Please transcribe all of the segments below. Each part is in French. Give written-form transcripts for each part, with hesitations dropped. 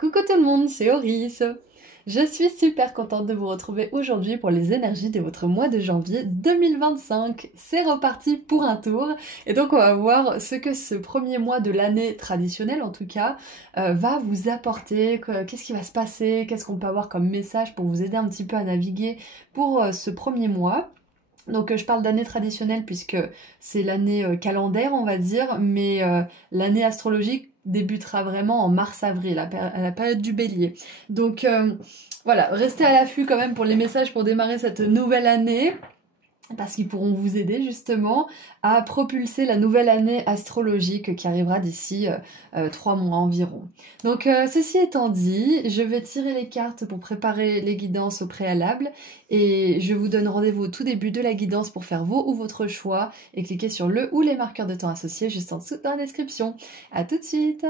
Coucou tout le monde, c'est Oris. Je suis super contente de vous retrouver aujourd'hui pour les énergies de votre mois de janvier 2025. C'est reparti pour un tour et donc on va voir ce que ce premier mois de l'année traditionnelle en tout cas va vous apporter, qu'est-ce qui va se passer, qu'est-ce qu'on peut avoir comme message pour vous aider un petit peu à naviguer pour ce premier mois. Donc je parle d'année traditionnelle puisque c'est l'année calendaire on va dire, mais l'année astrologique débutera vraiment en mars-avril, à la période du bélier. Donc voilà, restez à l'affût quand même pour les messages pour démarrer cette nouvelle année parce qu'ils pourront vous aider justement à propulser la nouvelle année astrologique qui arrivera d'ici 3 mois environ. Donc ceci étant dit, je vais tirer les cartes pour préparer les guidances au préalable et je vous donne rendez-vous au tout début de la guidance pour faire vos ou votre choix et cliquez sur le ou les marqueurs de temps associés juste en dessous dans la description. À tout de suite!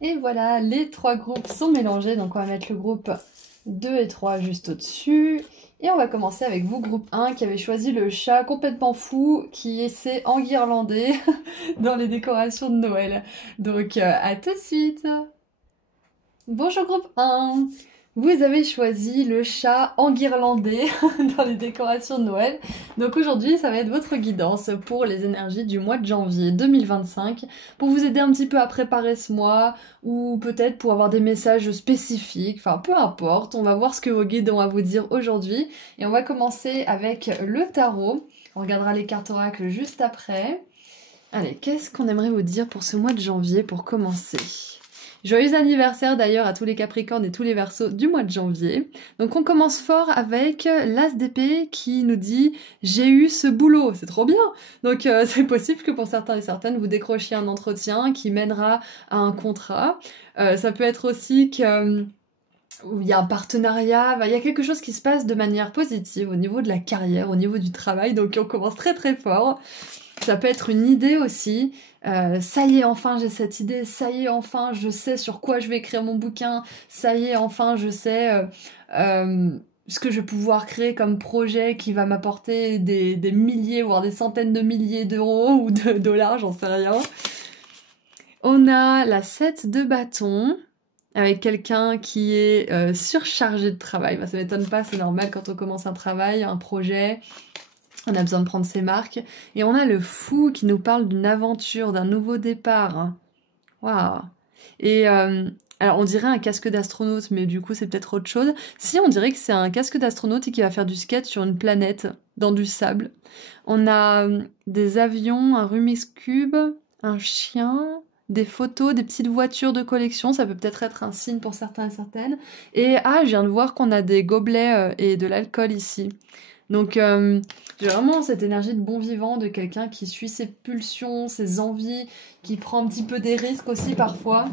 Et voilà, les trois groupes sont mélangés, donc on va mettre le groupe 2 et 3 juste au-dessus. Et on va commencer avec vous, groupe 1, qui avait choisi le chat complètement fou qui essaie enguirlandé dans les décorations de Noël. Donc à tout de suite. Bonjour groupe 1. Vous avez choisi le chat enguirlandé dans les décorations de Noël. Donc aujourd'hui, ça va être votre guidance pour les énergies du mois de janvier 2025, pour vous aider un petit peu à préparer ce mois, ou peut-être pour avoir des messages spécifiques, enfin peu importe, on va voir ce que vos guides ont à vous dire aujourd'hui. Et on va commencer avec le tarot. On regardera les cartes oracles juste après. Allez, qu'est-ce qu'on aimerait vous dire pour ce mois de janvier pour commencer? Joyeux anniversaire d'ailleurs à tous les Capricornes et tous les Verseaux du mois de janvier. Donc on commence fort avec l'As d'épée qui nous dit j'ai eu ce boulot, c'est trop bien. Donc c'est possible que pour certains et certaines vous décrochiez un entretien qui mènera à un contrat. Ça peut être aussi que il y a un partenariat, il y a quelque chose qui se passe de manière positive au niveau de la carrière, au niveau du travail. Donc on commence très très fort. Ça peut être une idée aussi. Ça y est, enfin j'ai cette idée. Ça y est, enfin je sais sur quoi je vais écrire mon bouquin. Ça y est, enfin je sais ce que je vais pouvoir créer comme projet qui va m'apporter des milliers, voire des centaines de milliers d'euros ou de dollars, j'en sais rien. On a la 7 de bâton avec quelqu'un qui est surchargé de travail. Bah, ça m'étonne pas, c'est normal quand on commence un travail, un projet. On a besoin de prendre ses marques. Et on a le fou qui nous parle d'une aventure, d'un nouveau départ. Waouh. Et alors on dirait un casque d'astronaute, mais du coup c'est peut-être autre chose. Si, on dirait que c'est un casque d'astronaute et qui va faire du skate sur une planète, dans du sable. On a des avions, un Rubik's Cube, un chien, des photos, des petites voitures de collection, ça peut peut-être être un signe pour certains et certaines. Et je viens de voir qu'on a des gobelets et de l'alcool ici. Donc j'ai vraiment cette énergie de bon vivant, de quelqu'un qui suit ses pulsions, ses envies, qui prend un petit peu des risques aussi parfois,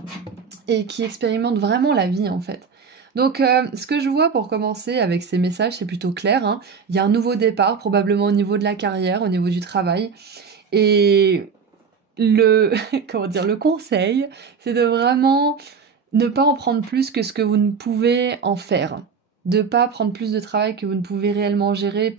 et qui expérimente vraiment la vie en fait. Donc ce que je vois pour commencer avec ces messages, c'est plutôt clair, hein. Il y a un nouveau départ, probablement au niveau de la carrière, au niveau du travail, et le, comment dire, le conseil, c'est de vraiment ne pas en prendre plus que ce que vous ne pouvez en faire. De pas prendre plus de travail que vous ne pouvez réellement gérer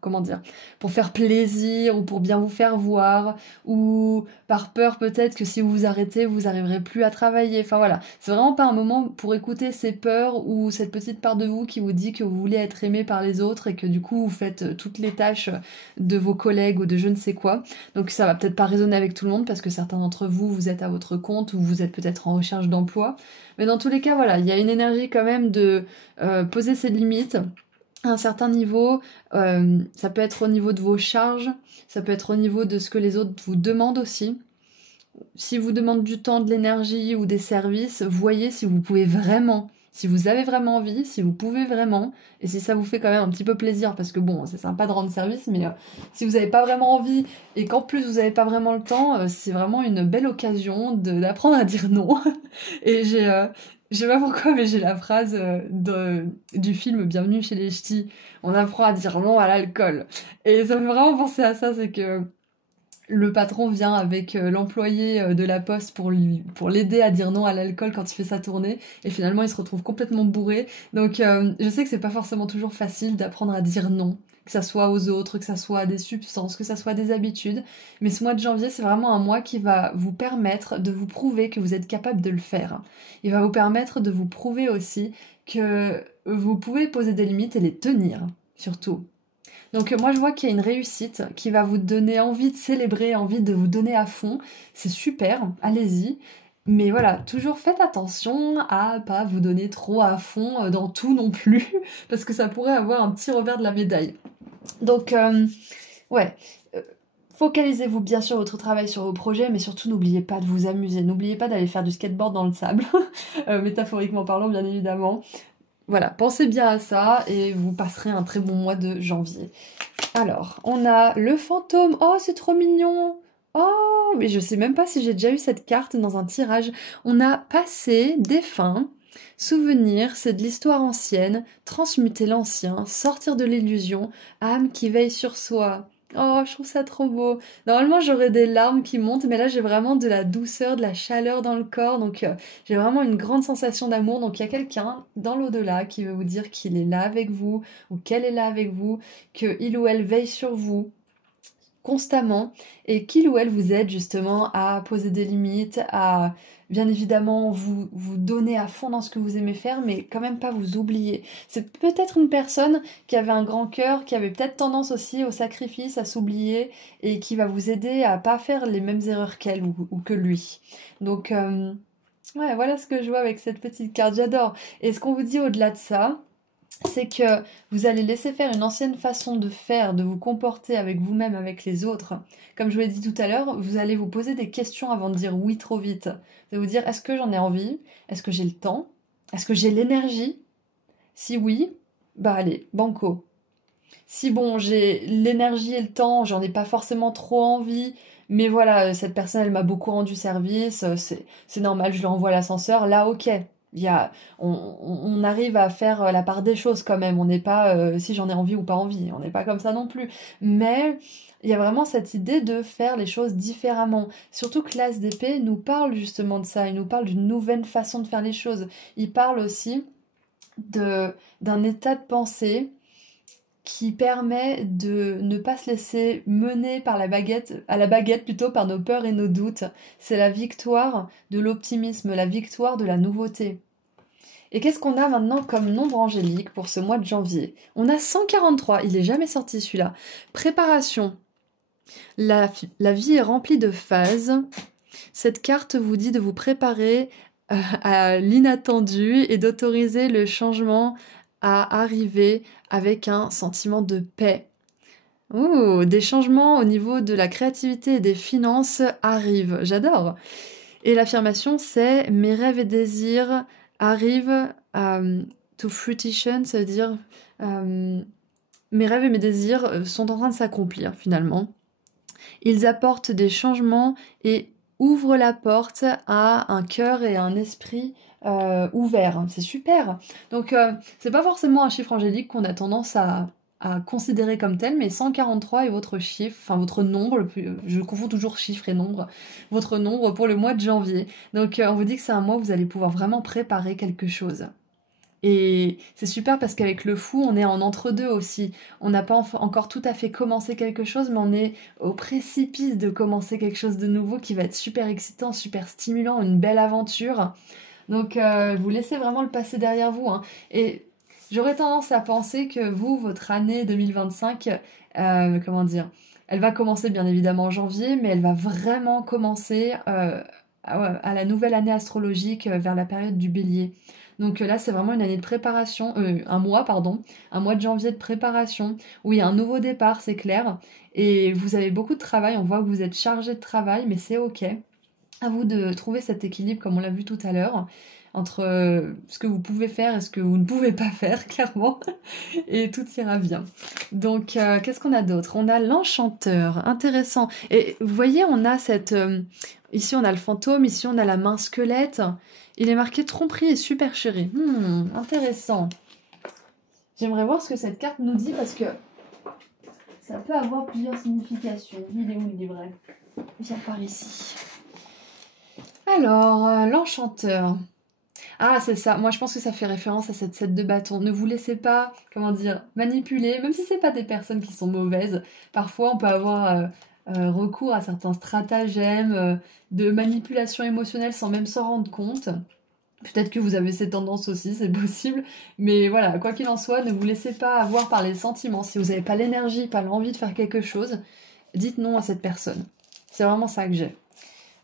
comment dire, pour faire plaisir ou pour bien vous faire voir, ou par peur peut-être que si vous vous arrêtez, vous n'arriverez plus à travailler. Enfin voilà, c'est vraiment pas un moment pour écouter ces peurs ou cette petite part de vous qui vous dit que vous voulez être aimé par les autres et que du coup vous faites toutes les tâches de vos collègues ou de je ne sais quoi. Donc ça va peut-être pas résonner avec tout le monde parce que certains d'entre vous, vous êtes à votre compte ou vous êtes peut-être en recherche d'emploi. Mais dans tous les cas, voilà, il y a une énergie quand même de poser ses limites à un certain niveau. Ça peut être au niveau de vos charges, ça peut être au niveau de ce que les autres vous demandent aussi. si vous demande du temps, de l'énergie ou des services, voyez si vous pouvez vraiment, si vous avez vraiment envie, si vous pouvez vraiment, et si ça vous fait quand même un petit peu plaisir, parce que bon, c'est sympa de rendre service, mais si vous n'avez pas vraiment envie et qu'en plus vous n'avez pas vraiment le temps, c'est vraiment une belle occasion d'apprendre à dire non. Et je sais pas pourquoi, mais j'ai la phrase du film Bienvenue chez les Ch'tis. On apprend à dire non à l'alcool. Et ça me fait vraiment penser à ça, c'est que le patron vient avec l'employé de la poste pour l'aider à dire non à l'alcool quand il fait sa tournée, et finalement il se retrouve complètement bourré. Donc je sais que c'est pas forcément toujours facile d'apprendre à dire non, que ça soit aux autres, que ça soit à des substances, que ça soit à des habitudes, mais ce mois de janvier c'est vraiment un mois qui va vous permettre de vous prouver que vous êtes capable de le faire. Il va vous permettre de vous prouver aussi que vous pouvez poser des limites et les tenir, surtout. Donc moi je vois qu'il y a une réussite qui va vous donner envie de célébrer, envie de vous donner à fond. C'est super, allez-y. Mais voilà, toujours faites attention à pas vous donner trop à fond dans tout non plus, parce que ça pourrait avoir un petit revers de la médaille. Donc ouais, focalisez-vous bien sur votre travail, sur vos projets, mais surtout n'oubliez pas de vous amuser. N'oubliez pas d'aller faire du skateboard dans le sable, métaphoriquement parlant bien évidemment. Voilà, pensez bien à ça et vous passerez un très bon mois de janvier. Alors, on a le fantôme. Oh, c'est trop mignon. Oh, mais je sais même pas si j'ai déjà eu cette carte dans un tirage. On a passé, défunt, souvenir, c'est de l'histoire ancienne, transmuter l'ancien, sortir de l'illusion, âme qui veille sur soi. Oh, je trouve ça trop beau. Normalement, j'aurais des larmes qui montent, mais là, j'ai vraiment de la douceur, de la chaleur dans le corps. Donc, j'ai vraiment une grande sensation d'amour. Donc, il y a quelqu'un dans l'au-delà qui veut vous dire qu'il est là avec vous ou qu'elle est là avec vous, qu'il ou elle veille sur vous constamment et qu'il ou elle vous aide justement à poser des limites, à bien évidemment vous donner à fond dans ce que vous aimez faire, mais quand même pas vous oublier. C'est peut-être une personne qui avait un grand cœur, qui avait peut-être tendance aussi au sacrifice, à s'oublier, et qui va vous aider à pas faire les mêmes erreurs qu'elle ou que lui. Donc ouais, voilà ce que je vois avec cette petite carte, j'adore. Et ce qu'on vous dit au-delà de ça, c'est que vous allez laisser faire une ancienne façon de faire, de vous comporter avec vous-même, avec les autres. Comme je vous l'ai dit tout à l'heure, vous allez vous poser des questions avant de dire oui trop vite. Vous allez vous dire, est-ce que j'en ai envie? Est-ce que j'ai le temps? Est-ce que j'ai l'énergie? Si oui, bah allez, banco. Si bon, j'ai l'énergie et le temps, j'en ai pas forcément trop envie, mais voilà, cette personne, elle m'a beaucoup rendu service, c'est normal, je lui envoie l'ascenseur, là, ok. On arrive à faire la part des choses quand même, on n'est pas si j'en ai envie ou pas envie, on n'est pas comme ça non plus. Mais il y a vraiment cette idée de faire les choses différemment. Surtout que l'As d'épée nous parle justement de ça, il nous parle d'une nouvelle façon de faire les choses. Il parle aussi d'un état de pensée qui permet de ne pas se laisser mener par à la baguette plutôt par nos peurs et nos doutes. C'est la victoire de l'optimisme, la victoire de la nouveauté. Et qu'est-ce qu'on a maintenant comme nombre angélique pour ce mois de janvier? On a 143, il est jamais sorti celui-là. Préparation. La vie est remplie de phases. Cette carte vous dit de vous préparer à l'inattendu et d'autoriser le changement à arriver avec un sentiment de paix. Ouh, des changements au niveau de la créativité et des finances arrivent. J'adore. Et l'affirmation, c'est mes rêves et désirs arrivent to fruition, ça veut dire mes rêves et mes désirs sont en train de s'accomplir finalement. Ils apportent des changements et ouvrent la porte à un cœur et un esprit ouvert. C'est super. Donc c'est pas forcément un chiffre angélique qu'on a tendance à considérer comme tel, mais 143 est votre chiffre, enfin votre nombre, je confonds toujours chiffre et nombre, votre nombre pour le mois de janvier. Donc on vous dit que c'est un mois où vous allez pouvoir vraiment préparer quelque chose. Et c'est super parce qu'avec le fou, on est en entre-deux aussi. On n'a pas encore tout à fait commencé quelque chose, mais on est au précipice de commencer quelque chose de nouveau qui va être super excitant, super stimulant, une belle aventure. Donc vous laissez vraiment le passé derrière vous, hein. Et j'aurais tendance à penser que vous, votre année 2025, comment dire, elle va commencer bien évidemment en janvier, mais elle va vraiment commencer à la nouvelle année astrologique vers la période du Bélier. Donc là, c'est vraiment une année de préparation, un mois de janvier de préparation, où il y a un nouveau départ, c'est clair, et vous avez beaucoup de travail, on voit que vous êtes chargé de travail, mais c'est ok. À vous de trouver cet équilibre, comme on l'a vu tout à l'heure, entre ce que vous pouvez faire et ce que vous ne pouvez pas faire, clairement, et tout ira bien. Donc, qu'est-ce qu'on a d'autre? On a l'enchanteur, intéressant. Et vous voyez, on a cette... ici, on a le fantôme, ici, on a la main squelette. Il est marqué tromperie et supercherie. Intéressant. J'aimerais voir ce que cette carte nous dit, parce que ça peut avoir plusieurs significations. Il est où le livret? Viens par ici. Alors, l'enchanteur. Ah, c'est ça. Moi, je pense que ça fait référence à cette 7 de bâton. Ne vous laissez pas, comment dire, manipuler, même si c'est pas des personnes qui sont mauvaises. Parfois, on peut avoir recours à certains stratagèmes de manipulation émotionnelle sans même s'en rendre compte. Peut-être que vous avez ces tendances aussi, c'est possible. Mais voilà, quoi qu'il en soit, ne vous laissez pas avoir par les sentiments. Si vous n'avez pas l'énergie, pas l'envie de faire quelque chose, dites non à cette personne. C'est vraiment ça que j'ai.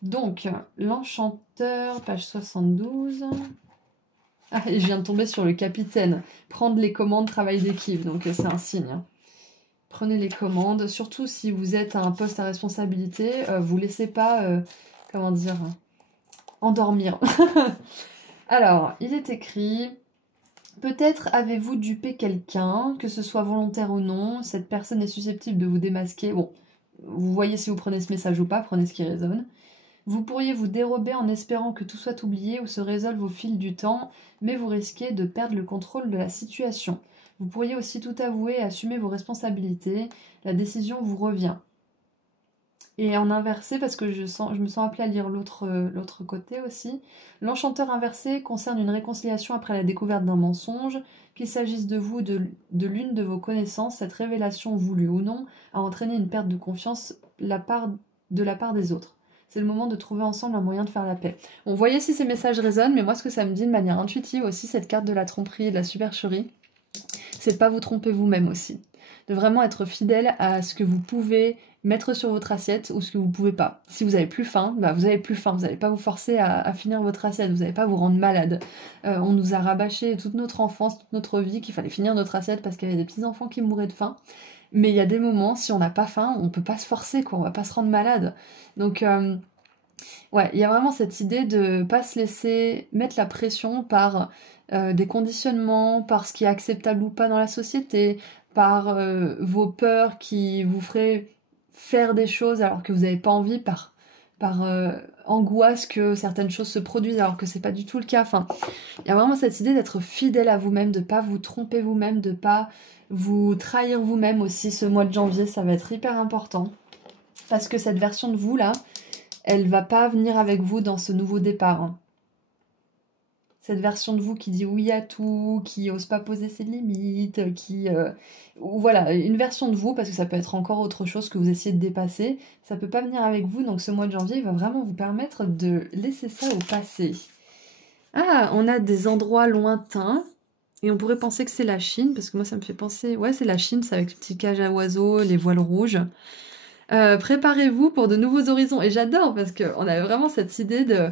Donc, l'enchanteur, page 72. Ah, et je viens de tomber sur le capitaine. Prendre les commandes, travail d'équipe. Donc, c'est un signe. Hein. Prenez les commandes. Surtout si vous êtes à un poste à responsabilité, vous laissez pas, comment dire, endormir. Alors, il est écrit... Peut-être avez-vous dupé quelqu'un, que ce soit volontaire ou non. Cette personne est susceptible de vous démasquer. Bon, vous voyez si vous prenez ce message ou pas. Prenez ce qui résonne. Vous pourriez vous dérober en espérant que tout soit oublié ou se résolve au fil du temps, mais vous risquez de perdre le contrôle de la situation. Vous pourriez aussi tout avouer et assumer vos responsabilités. La décision vous revient. Et en inversé, parce que je me sens appelée à lire l'autre côté aussi, l'enchanteur inversé concerne une réconciliation après la découverte d'un mensonge. Qu'il s'agisse de vous ou de l'une de vos connaissances, cette révélation, voulue ou non, a entraîné une perte de confiance de la part des autres. C'est le moment de trouver ensemble un moyen de faire la paix. On voyait si ces messages résonnent, mais moi ce que ça me dit de manière intuitive aussi, cette carte de la tromperie et de la supercherie, c'est de pas vous tromper vous-même aussi. De vraiment être fidèle à ce que vous pouvez mettre sur votre assiette ou ce que vous pouvez pas. Si vous avez plus faim, bah vous avez plus faim. Vous n'allez pas vous forcer à finir votre assiette. Vous n'allez pas vous rendre malade. On nous a rabâché toute notre enfance, toute notre vie qu'il fallait finir notre assiette parce qu'il y avait des petits enfants qui mouraient de faim. Mais il y a des moments, si on n'a pas faim, on peut pas se forcer, quoi. On va pas se rendre malade. Donc, ouais, il y a vraiment cette idée de pas se laisser mettre la pression par des conditionnements, par ce qui est acceptable ou pas dans la société, par vos peurs qui vous feraient faire des choses alors que vous n'avez pas envie, par angoisse que certaines choses se produisent alors que c'est pas du tout le cas. Enfin, il y a vraiment cette idée d'être fidèle à vous-même, de pas vous tromper vous-même, de pas vous trahir vous-même aussi. Ce mois de janvier, ça va être hyper important parce que cette version de vous là, elle va pas venir avec vous dans ce nouveau départ. Hein. Cette version de vous qui dit oui à tout, qui ose pas poser ses limites, qui... voilà, une version de vous, parce que ça peut être encore autre chose que vous essayez de dépasser, ça peut pas venir avec vous, donc ce mois de janvier, il va vraiment vous permettre de laisser ça au passé. Ah, on a des endroits lointains, et on pourrait penser que c'est la Chine, parce que moi ça me fait penser... Ouais, c'est la Chine, c'est avec le petit cage à oiseaux, les voiles rouges... préparez-vous pour de nouveaux horizons. Et j'adore parce qu'on a vraiment cette idée de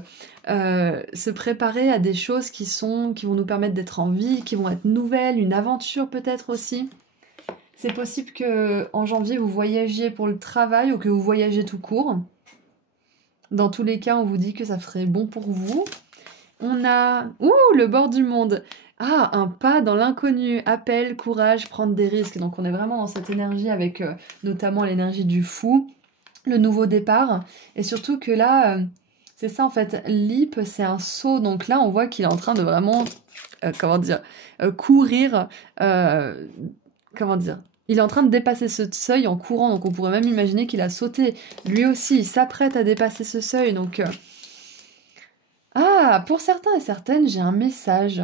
se préparer à des choses qui vont nous permettre d'être en vie, qui vont être nouvelles, une aventure peut-être aussi. C'est possible que en janvier vous voyagiez pour le travail ou que vous voyagez tout court. Dans tous les cas, on vous dit que ça serait bon pour vous. On a... Ouh, le bord du monde. Ah, un pas dans l'inconnu, appel, courage, prendre des risques. Donc on est vraiment dans cette énergie avec notamment l'énergie du fou, le nouveau départ. Et surtout que là, c'est ça en fait, l'IP c'est un saut. Donc là on voit qu'il est en train de vraiment, courir, il est en train de dépasser ce seuil en courant. Donc on pourrait même imaginer qu'il a sauté. Lui aussi, il s'apprête à dépasser ce seuil. Donc... Ah, pour certains et certaines, j'ai un message.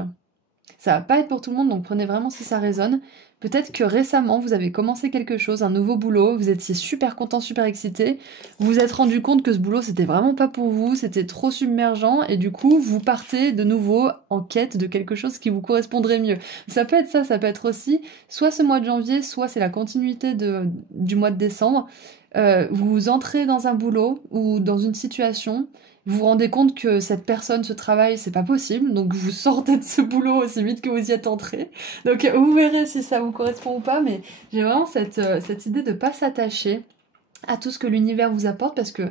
Ça va pas être pour tout le monde, donc prenez vraiment si ça résonne. Peut-être que récemment, vous avez commencé quelque chose, un nouveau boulot, vous étiez super content, super excité, vous vous êtes rendu compte que ce boulot, c'était vraiment pas pour vous, c'était trop submergent, et du coup, vous partez de nouveau en quête de quelque chose qui vous correspondrait mieux. Ça peut être ça peut être aussi, soit ce mois de janvier, soit c'est la continuité du mois de décembre. Vous entrez dans un boulot ou dans une situation, vous vous rendez compte que cette personne, ce travail, c'est pas possible, donc vous sortez de ce boulot aussi vite que vous y êtes entré. Donc vous verrez si ça vous correspond ou pas, mais j'ai vraiment cette idée de pas s'attacher à tout ce que l'univers vous apporte, parce que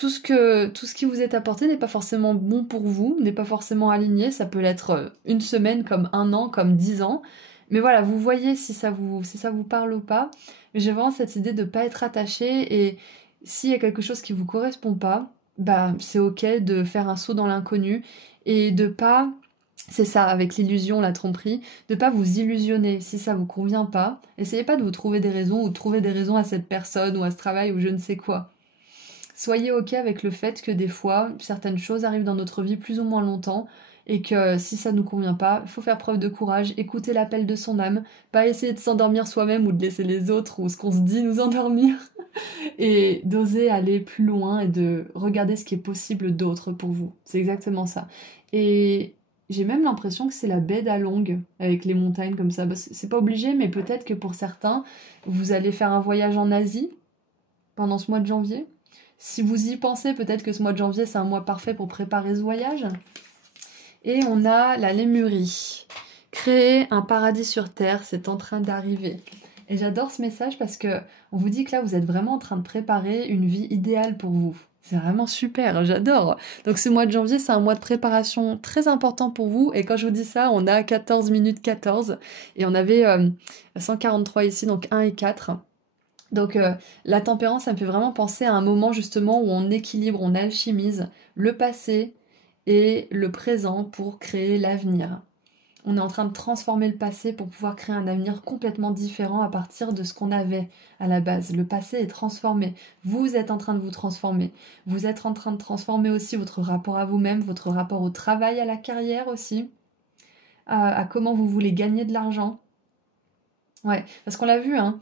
tout ce qui vous est apporté n'est pas forcément bon pour vous, n'est pas forcément aligné. Ça peut l'être une semaine, comme un an, comme 10 ans. Mais voilà, vous voyez si ça vous parle ou pas. Mais j'ai vraiment cette idée de ne pas être attaché. Et s'il y a quelque chose qui vous correspond pas, bah c'est ok de faire un saut dans l'inconnu. Et de pas... C'est ça, avec l'illusion, la tromperie, de pas vous illusionner. Si ça vous convient pas, essayez pas de vous trouver des raisons ou de trouver des raisons à cette personne ou à ce travail ou je ne sais quoi. Soyez ok avec le fait que des fois, certaines choses arrivent dans notre vie plus ou moins longtemps et que si ça nous convient pas, il faut faire preuve de courage, écouter l'appel de son âme, pas essayer de s'endormir soi-même ou de laisser les autres ou ce qu'on se dit nous endormir et d'oser aller plus loin et de regarder ce qui est possible d'autre pour vous. C'est exactement ça. Et j'ai même l'impression que c'est la baie d'Along avec les montagnes comme ça. Bah, c'est pas obligé, mais peut-être que pour certains, vous allez faire un voyage en Asie pendant ce mois de janvier. Si vous y pensez, peut-être que ce mois de janvier, c'est un mois parfait pour préparer ce voyage. Et on a la Lémurie. Créer un paradis sur Terre, c'est en train d'arriver. Et j'adore ce message parce que on vous dit que là, vous êtes vraiment en train de préparer une vie idéale pour vous. C'est vraiment super, j'adore. Donc ce mois de janvier, c'est un mois de préparation très important pour vous. Et quand je vous dis ça, on a 14 minutes 14. Et on avait 143 ici, donc 1 et 4. Donc la tempérance, ça me fait vraiment penser à un moment justement où on équilibre, on alchimise le passé et le présent pour créer l'avenir. On est en train de transformer le passé pour pouvoir créer un avenir complètement différent à partir de ce qu'on avait à la base. Le passé est transformé. Vous êtes en train de vous transformer. Vous êtes en train de transformer aussi votre rapport à vous-même, votre rapport au travail, à la carrière aussi, à comment vous voulez gagner de l'argent. Ouais, parce qu'on l'a vu, hein,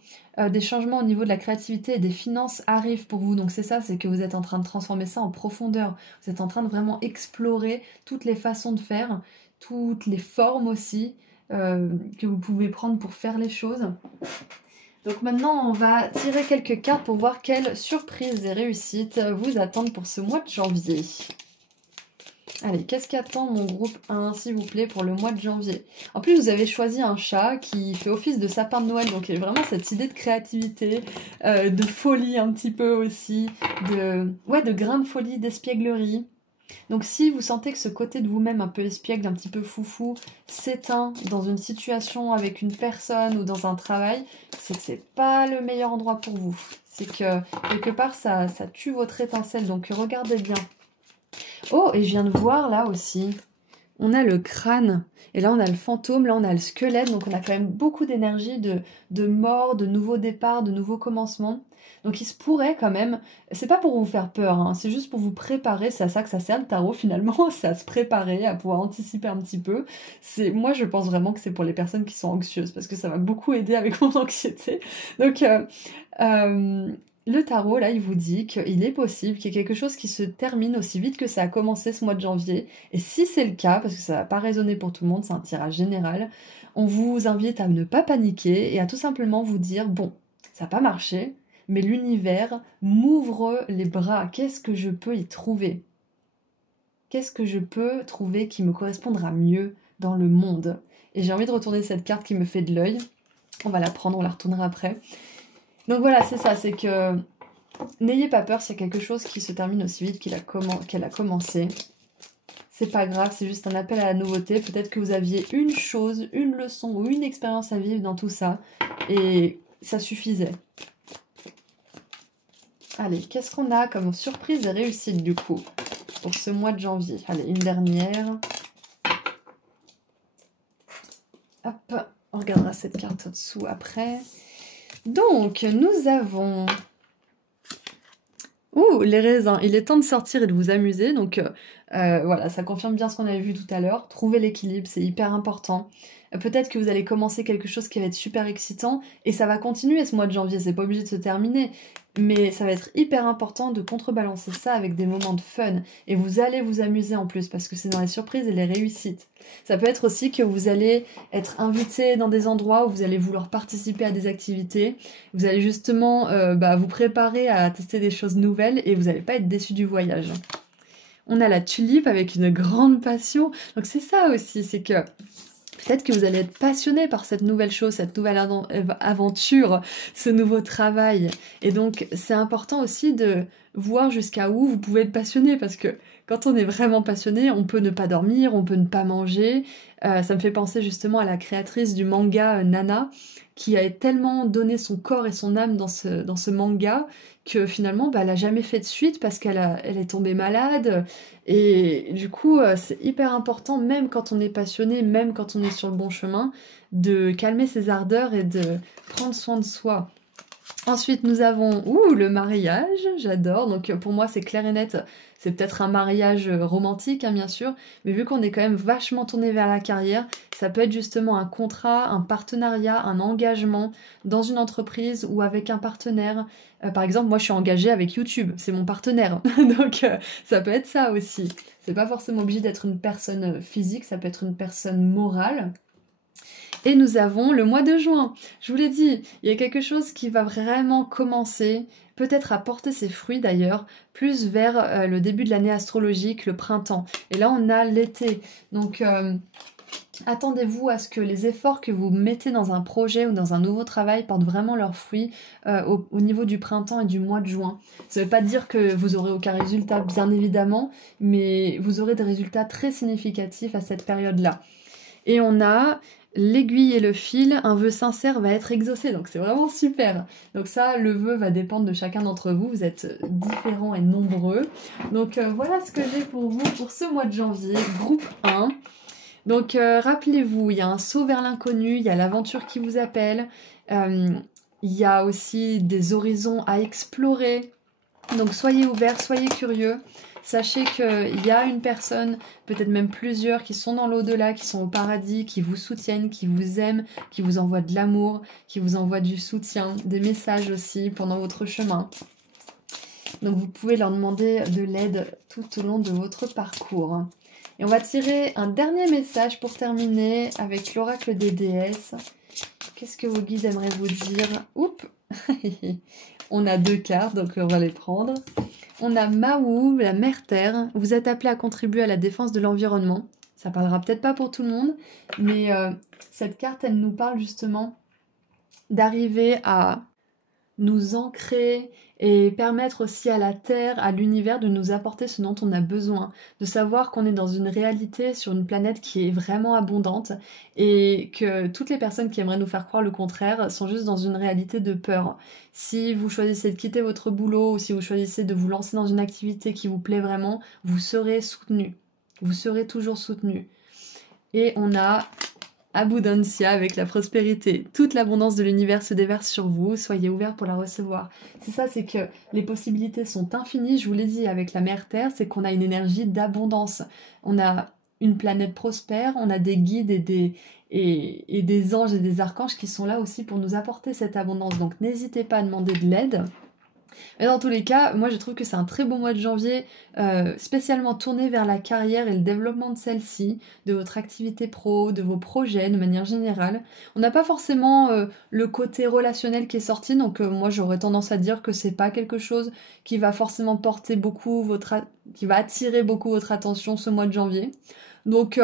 des changements au niveau de la créativité et des finances arrivent pour vous. Donc c'est ça, c'est que vous êtes en train de transformer ça en profondeur. Vous êtes en train de vraiment explorer toutes les façons de faire, toutes les formes aussi que vous pouvez prendre pour faire les choses. Donc maintenant, on va tirer quelques cartes pour voir quelles surprises et réussites vous attendent pour ce mois de janvier. Allez, qu'est-ce qu'attend mon groupe 1, s'il vous plaît, pour le mois de janvier? En plus, vous avez choisi un chat qui fait office de sapin de Noël, donc il y a vraiment cette idée de créativité, de folie un petit peu aussi, de grain de folie, d'espièglerie. Donc si vous sentez que ce côté de vous-même un peu espiègle, un petit peu foufou, s'éteint dans une situation avec une personne ou dans un travail, c'est que c'est pas le meilleur endroit pour vous. C'est que quelque part, ça tue votre étincelle, donc regardez bien. Oh, et je viens de voir là aussi, on a le crâne, et là on a le fantôme, là on a le squelette, donc on a quand même beaucoup d'énergie de mort, de nouveaux départs, de nouveaux commencements. Donc il se pourrait quand même, c'est pas pour vous faire peur, hein, c'est juste pour vous préparer, c'est à ça que ça sert le tarot finalement, c'est à se préparer, à pouvoir anticiper un petit peu. Moi je pense vraiment que c'est pour les personnes qui sont anxieuses, parce que ça va beaucoup aider avec mon anxiété. Donc le tarot, là, il vous dit qu'il est possible qu'il y ait quelque chose qui se termine aussi vite que ça a commencé ce mois de janvier. Et si c'est le cas, parce que ça va pas résonner pour tout le monde, c'est un tirage général, on vous invite à ne pas paniquer et à tout simplement vous dire, bon, ça n'a pas marché, mais l'univers m'ouvre les bras. Qu'est-ce que je peux y trouver? Qu'est-ce que je peux trouver qui me correspondra mieux dans le monde? Et j'ai envie de retourner cette carte qui me fait de l'œil. On va la prendre, on la retournera après. Donc voilà, c'est ça, c'est que n'ayez pas peur s'il y a quelque chose qui se termine aussi vite qu'elle a commencé. C'est pas grave, c'est juste un appel à la nouveauté. Peut-être que vous aviez une chose, une leçon ou une expérience à vivre dans tout ça et ça suffisait. Allez, qu'est-ce qu'on a comme surprise et réussite du coup pour ce mois de janvier? Allez, une dernière. Hop, on regardera cette carte au-dessous après. Donc, nous avons... Ouh, les raisins. Il est temps de sortir et de vous amuser. Donc, voilà, ça confirme bien ce qu'on avait vu tout à l'heure. Trouver l'équilibre, c'est hyper important. Peut-être que vous allez commencer quelque chose qui va être super excitant et ça va continuer ce mois de janvier. C'est pas obligé de se terminer. Mais ça va être hyper important de contrebalancer ça avec des moments de fun. Et vous allez vous amuser en plus parce que c'est dans les surprises et les réussites. Ça peut être aussi que vous allez être invité dans des endroits où vous allez vouloir participer à des activités. Vous allez justement vous préparer à tester des choses nouvelles et vous n'allez pas être déçu du voyage. On a la tulipe avec une grande passion. Donc c'est ça aussi, c'est que Peut-être que vous allez être passionné par cette nouvelle chose, cette nouvelle aventure, ce nouveau travail. Et donc, c'est important aussi de voir jusqu'à où vous pouvez être passionné, parce que quand on est vraiment passionné, on peut ne pas dormir, on peut ne pas manger. Ça me fait penser justement à la créatrice du manga Nana, qui a tellement donné son corps et son âme dans ce manga, que finalement, elle a jamais fait de suite parce elle est tombée malade. Et du coup, c'est hyper important, même quand on est passionné, même quand on est sur le bon chemin, de calmer ses ardeurs et de prendre soin de soi. Ensuite, nous avons le mariage, j'adore. Donc pour moi, c'est clair et net, c'est peut-être un mariage romantique, hein, bien sûr, mais vu qu'on est quand même vachement tourné vers la carrière, ça peut être justement un contrat, un partenariat, un engagement dans une entreprise ou avec un partenaire. Par exemple, moi je suis engagée avec YouTube, c'est mon partenaire, donc ça peut être ça aussi. C'est pas forcément obligé d'être une personne physique, ça peut être une personne morale. Et nous avons le mois de juin. Je vous l'ai dit, il y a quelque chose qui va vraiment commencer, peut-être à porter ses fruits d'ailleurs, plus vers le début de l'année astrologique, le printemps. Et là, on a l'été. Donc, attendez-vous à ce que les efforts que vous mettez dans un projet ou dans un nouveau travail portent vraiment leurs fruits au niveau du printemps et du mois de juin. Ça ne veut pas dire que vous aurez aucun résultat, bien évidemment, mais vous aurez des résultats très significatifs à cette période-là. Et on a l'aiguille et le fil, un vœu sincère va être exaucé, donc c'est vraiment super. Donc ça, le vœu va dépendre de chacun d'entre vous, vous êtes différents et nombreux. Donc voilà ce que j'ai pour vous pour ce mois de janvier, groupe 1. Donc rappelez-vous, il y a un saut vers l'inconnu, il y a l'aventure qui vous appelle, il y a aussi des horizons à explorer, donc soyez ouverts, soyez curieux. Sachez qu'il y a une personne, peut-être même plusieurs, qui sont dans l'au-delà, qui sont au paradis, qui vous soutiennent, qui vous aiment, qui vous envoient de l'amour, qui vous envoient du soutien, des messages aussi pendant votre chemin. Donc vous pouvez leur demander de l'aide tout au long de votre parcours. Et on va tirer un dernier message pour terminer avec l'oracle des déesses. Qu'est-ce que vos guides aimeraient vous dire? Oups. On a 2 cartes, donc on va les prendre. On a Mahou, la mère terre. Vous êtes appelé à contribuer à la défense de l'environnement. Ça parlera peut-être pas pour tout le monde, mais cette carte, elle nous parle justement d'arriver à nous ancrer et permettre aussi à la Terre, à l'univers de nous apporter ce dont on a besoin, de savoir qu'on est dans une réalité sur une planète qui est vraiment abondante et que toutes les personnes qui aimeraient nous faire croire le contraire sont juste dans une réalité de peur. Si vous choisissez de quitter votre boulot ou si vous choisissez de vous lancer dans une activité qui vous plaît vraiment, vous serez soutenu. Vous serez toujours soutenu. Et on a Abundancia avec la prospérité. Toute l'abondance de l'univers se déverse sur vous, soyez ouverts pour la recevoir. C'est ça, c'est que les possibilités sont infinies, je vous l'ai dit, avec la mère Terre, c'est qu'on a une énergie d'abondance. On a une planète prospère, on a des guides et des anges et des archanges qui sont là aussi pour nous apporter cette abondance. Donc n'hésitez pas à demander de l'aide. Mais dans tous les cas, moi je trouve que c'est un très bon mois de janvier, spécialement tourné vers la carrière et le développement de celle-ci, de votre activité pro, de vos projets de manière générale. On n'a pas forcément le côté relationnel qui est sorti, donc moi j'aurais tendance à dire que c'est pas quelque chose qui va forcément porter beaucoup qui va attirer beaucoup votre attention ce mois de janvier. Donc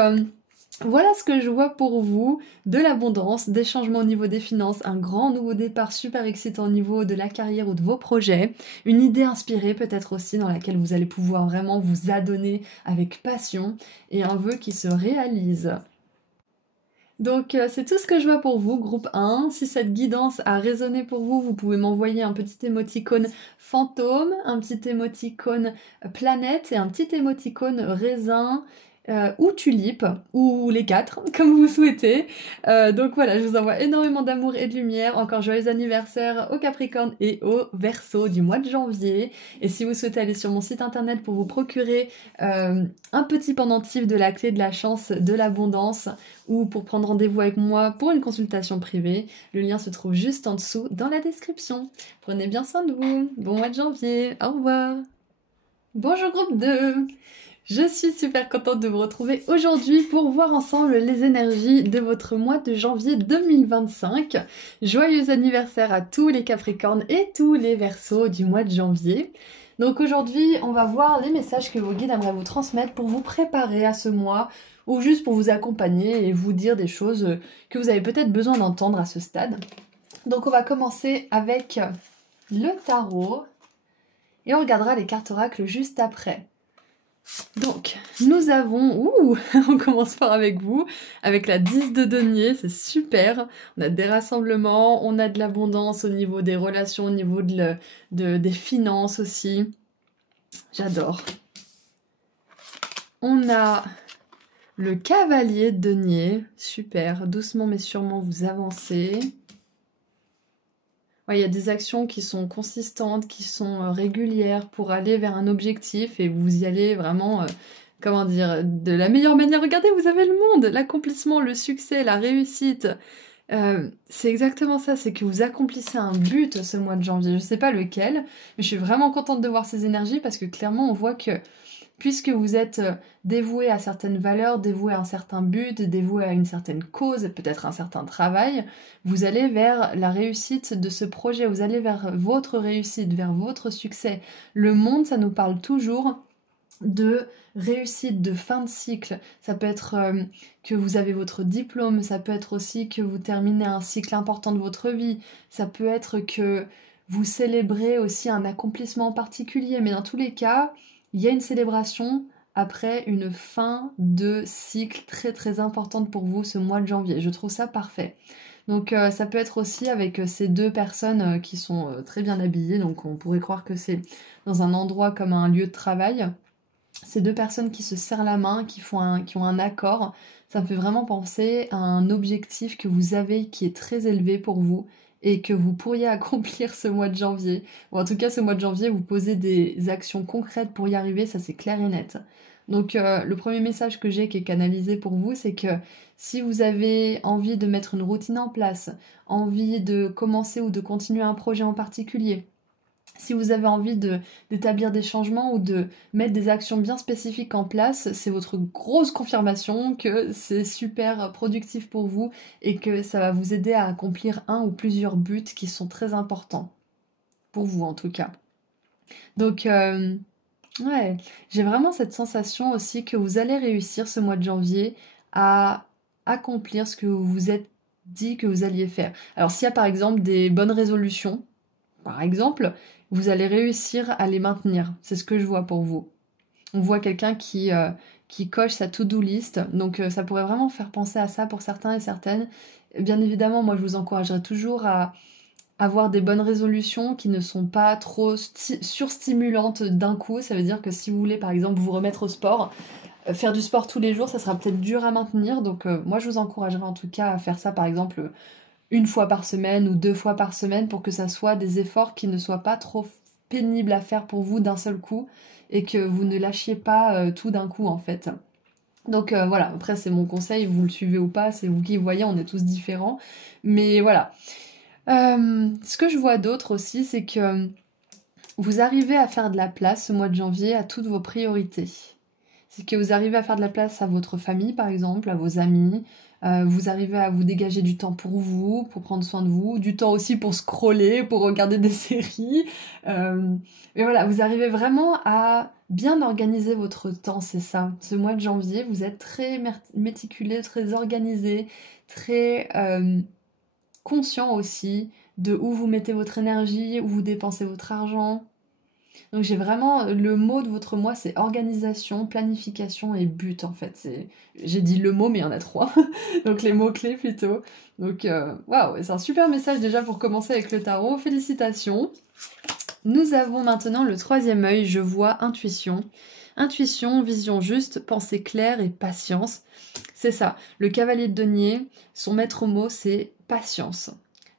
voilà ce que je vois pour vous, de l'abondance, des changements au niveau des finances, un grand nouveau départ super excitant au niveau de la carrière ou de vos projets, une idée inspirée peut-être aussi dans laquelle vous allez pouvoir vraiment vous adonner avec passion et un vœu qui se réalise. Donc c'est tout ce que je vois pour vous, groupe 1. Si cette guidance a résonné pour vous, vous pouvez m'envoyer un petit émoticône fantôme, un petit émoticône planète et un petit émoticône raisin, ou tulipe, ou les 4, comme vous souhaitez. Donc voilà, je vous envoie énormément d'amour et de lumière. Encore joyeux anniversaire au Capricorne et au Verseau du mois de janvier. Et si vous souhaitez aller sur mon site internet pour vous procurer un petit pendentif de la clé de la chance, de l'abondance, ou pour prendre rendez-vous avec moi pour une consultation privée, le lien se trouve juste en dessous dans la description. Prenez bien soin de vous. Bon mois de janvier. Au revoir. Bonjour groupe 2. Je suis super contente de vous retrouver aujourd'hui pour voir ensemble les énergies de votre mois de janvier 2025. Joyeux anniversaire à tous les Capricornes et tous les Verseaux du mois de janvier. Donc aujourd'hui, on va voir les messages que vos guides aimeraient vous transmettre pour vous préparer à ce mois ou juste pour vous accompagner et vous dire des choses que vous avez peut-être besoin d'entendre à ce stade. Donc on va commencer avec le tarot et on regardera les cartes oracles juste après. Donc, nous avons... on commence fort avec vous, avec la 10 de denier, c'est super. On a des rassemblements, on a de l'abondance au niveau des relations, au niveau des finances aussi. J'adore. On a le cavalier de denier, super. Doucement mais sûrement, vous avancez. Ouais, il y a des actions qui sont consistantes, qui sont régulières pour aller vers un objectif et vous y allez vraiment, comment dire, de la meilleure manière. Regardez, vous avez le monde, l'accomplissement, le succès, la réussite. C'est exactement ça, c'est que vous accomplissez un but ce mois de janvier. Je sais pas lequel, mais je suis vraiment contente de voir ces énergies parce que clairement on voit que puisque vous êtes dévoué à certaines valeurs, dévoué à un certain but, dévoué à une certaine cause, peut-être un certain travail, vous allez vers la réussite de ce projet, vous allez vers votre réussite, vers votre succès. Le monde, ça nous parle toujours de réussite, de fin de cycle. Ça peut être que vous avez votre diplôme, ça peut être aussi que vous terminez un cycle important de votre vie, ça peut être que vous célébrez aussi un accomplissement particulier, mais dans tous les cas, il y a une célébration après une fin de cycle très très importante pour vous ce mois de janvier. Je trouve ça parfait. Donc ça peut être aussi avec ces deux personnes qui sont très bien habillées, donc on pourrait croire que c'est dans un endroit comme un lieu de travail. Ces deux personnes qui se serrent la main, qui ont un accord, ça me fait vraiment penser à un objectif que vous avez qui est très élevé pour vous et que vous pourriez accomplir ce mois de janvier. Ou en tout cas, ce mois de janvier, vous posez des actions concrètes pour y arriver, ça c'est clair et net. Donc le premier message que j'ai qui est canalisé pour vous, c'est que si vous avez envie de mettre une routine en place, envie de commencer ou de continuer un projet en particulier, si vous avez envie d'établir des changements ou de mettre des actions bien spécifiques en place, c'est votre grosse confirmation que c'est super productif pour vous et que ça va vous aider à accomplir un ou plusieurs buts qui sont très importants. Pour vous en tout cas. Donc, ouais, j'ai vraiment cette sensation aussi que vous allez réussir ce mois de janvier à accomplir ce que vous vous êtes dit que vous alliez faire. Alors s'il y a par exemple des bonnes résolutions, par exemple, vous allez réussir à les maintenir. C'est ce que je vois pour vous. On voit quelqu'un qui coche sa to-do list, donc ça pourrait vraiment faire penser à ça pour certains et certaines. Bien évidemment, moi je vous encouragerais toujours à avoir des bonnes résolutions qui ne sont pas trop surstimulantes d'un coup. Ça veut dire que si vous voulez par exemple vous remettre au sport, faire du sport tous les jours, ça sera peut-être dur à maintenir. Donc moi je vous encouragerais en tout cas à faire ça par exemple une fois par semaine ou 2 fois par semaine pour que ça soit des efforts qui ne soient pas trop pénibles à faire pour vous d'un seul coup et que vous ne lâchiez pas tout d'un coup en fait. Donc voilà, après c'est mon conseil, vous le suivez ou pas, c'est vous qui voyez, on est tous différents. Mais voilà. Ce que je vois d'autre aussi, c'est que vous arrivez à faire de la place ce mois de janvier à toutes vos priorités. C'est que vous arrivez à faire de la place à votre famille, par exemple, à vos amis. Vous arrivez à vous dégager du temps pour vous, pour prendre soin de vous, du temps aussi pour scroller, pour regarder des séries. Mais voilà, vous arrivez vraiment à bien organiser votre temps, c'est ça. Ce mois de janvier, vous êtes très méticuleux, très organisé, très conscient aussi de où vous mettez votre énergie, où vous dépensez votre argent. Donc j'ai vraiment, le mot de votre mois, c'est organisation, planification et but en fait. J'ai dit le mot, mais il y en a 3. Donc les mots-clés plutôt. Donc waouh, c'est un super message déjà pour commencer avec le tarot. Félicitations. Nous avons maintenant le 3e œil, je vois intuition. Intuition, vision juste, pensée claire et patience. C'est ça, le cavalier de denier, son maître mot, c'est patience.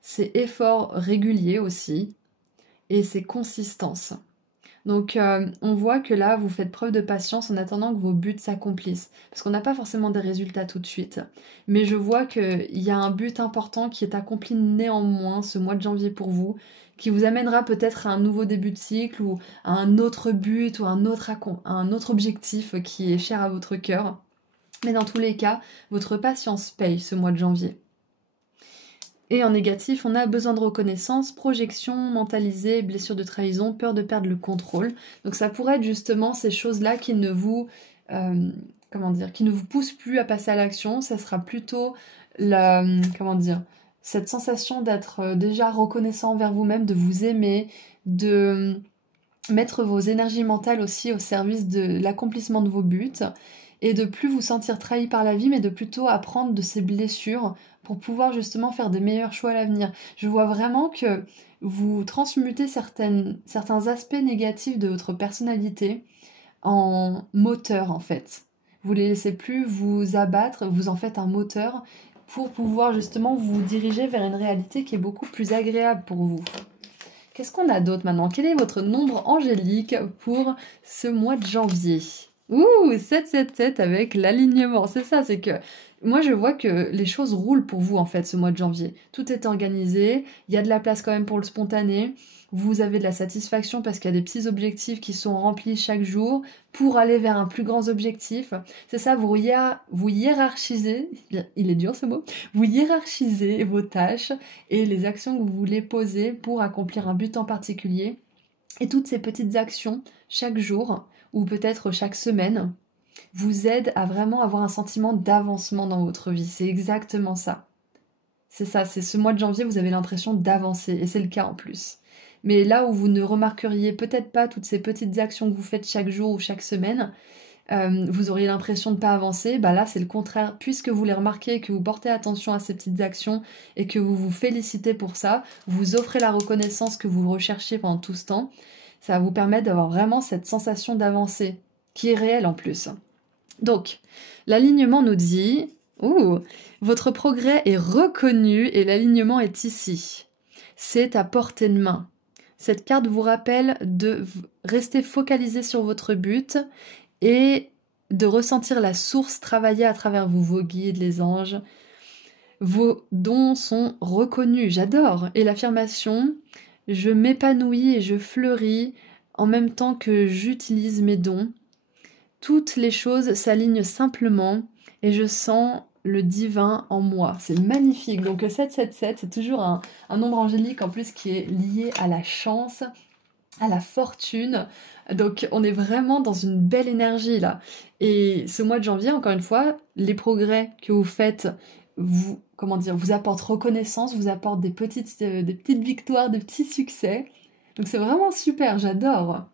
C'est effort régulier aussi, et c'est consistance. Donc on voit que là, vous faites preuve de patience en attendant que vos buts s'accomplissent. Parce qu'on n'a pas forcément des résultats tout de suite. Mais je vois qu'il y a un but important qui est accompli néanmoins ce mois de janvier pour vous, qui vous amènera peut-être à un nouveau début de cycle ou à un autre but ou un autre objectif qui est cher à votre cœur. Mais dans tous les cas, votre patience paye ce mois de janvier. Et en négatif, on a besoin de reconnaissance, projection, mentalisée, blessure de trahison, peur de perdre le contrôle. Donc ça pourrait être justement ces choses-là qui ne vous... comment dire, qui ne vous pousse plus à passer à l'action, ça sera plutôt comment dire, cette sensation d'être déjà reconnaissant envers vous-même, de vous aimer, de mettre vos énergies mentales aussi au service de l'accomplissement de vos buts et de plus vous sentir trahi par la vie, mais de plutôt apprendre de ces blessures pour pouvoir justement faire des meilleurs choix à l'avenir. Je vois vraiment que vous transmutez certains aspects négatifs de votre personnalité en moteur en fait. Vous les laissez plus vous abattre, vous en faites un moteur pour pouvoir justement vous diriger vers une réalité qui est beaucoup plus agréable pour vous. Qu'est-ce qu'on a d'autre maintenant? Quel est votre nombre angélique pour ce mois de janvier? Ouh, 777 avec l'alignement. C'est ça, c'est que moi je vois que les choses roulent pour vous en fait ce mois de janvier. Tout est organisé, il y a de la place quand même pour le spontané. Vous avez de la satisfaction parce qu'il y a des petits objectifs qui sont remplis chaque jour pour aller vers un plus grand objectif. C'est ça, vous hiérarchisez, il est dur ce mot, vous hiérarchisez vos tâches et les actions que vous voulez poser pour accomplir un but en particulier. Et toutes ces petites actions, chaque jour, ou peut-être chaque semaine, vous aident à vraiment avoir un sentiment d'avancement dans votre vie. C'est exactement ça. C'est ça, c'est ce mois de janvier, vous avez l'impression d'avancer, et c'est le cas en plus. Mais là où vous ne remarqueriez peut-être pas toutes ces petites actions que vous faites chaque jour ou chaque semaine, vous auriez l'impression de ne pas avancer, bah là c'est le contraire, puisque vous les remarquez, que vous portez attention à ces petites actions et que vous vous félicitez pour ça, vous offrez la reconnaissance que vous recherchiez pendant tout ce temps, ça va vous permettre d'avoir vraiment cette sensation d'avancer, qui est réelle en plus. Donc, l'alignement nous dit, votre progrès est reconnu et l'alignement est ici. C'est à portée de main. Cette carte vous rappelle de rester focalisé sur votre but et de ressentir la source travailler à travers vous, vos guides, les anges. Vos dons sont reconnus, j'adore. Et l'affirmation, je m'épanouis et je fleuris en même temps que j'utilise mes dons. Toutes les choses s'alignent simplement et je sens le divin en moi. C'est magnifique. Donc le 777, c'est toujours un nombre angélique en plus qui est lié à la chance, à la fortune. Donc on est vraiment dans une belle énergie là. Et ce mois de janvier, encore une fois, les progrès que vous faites vous apportent reconnaissance, vous apportent des petites victoires, des petits succès. Donc c'est vraiment super, j'adore.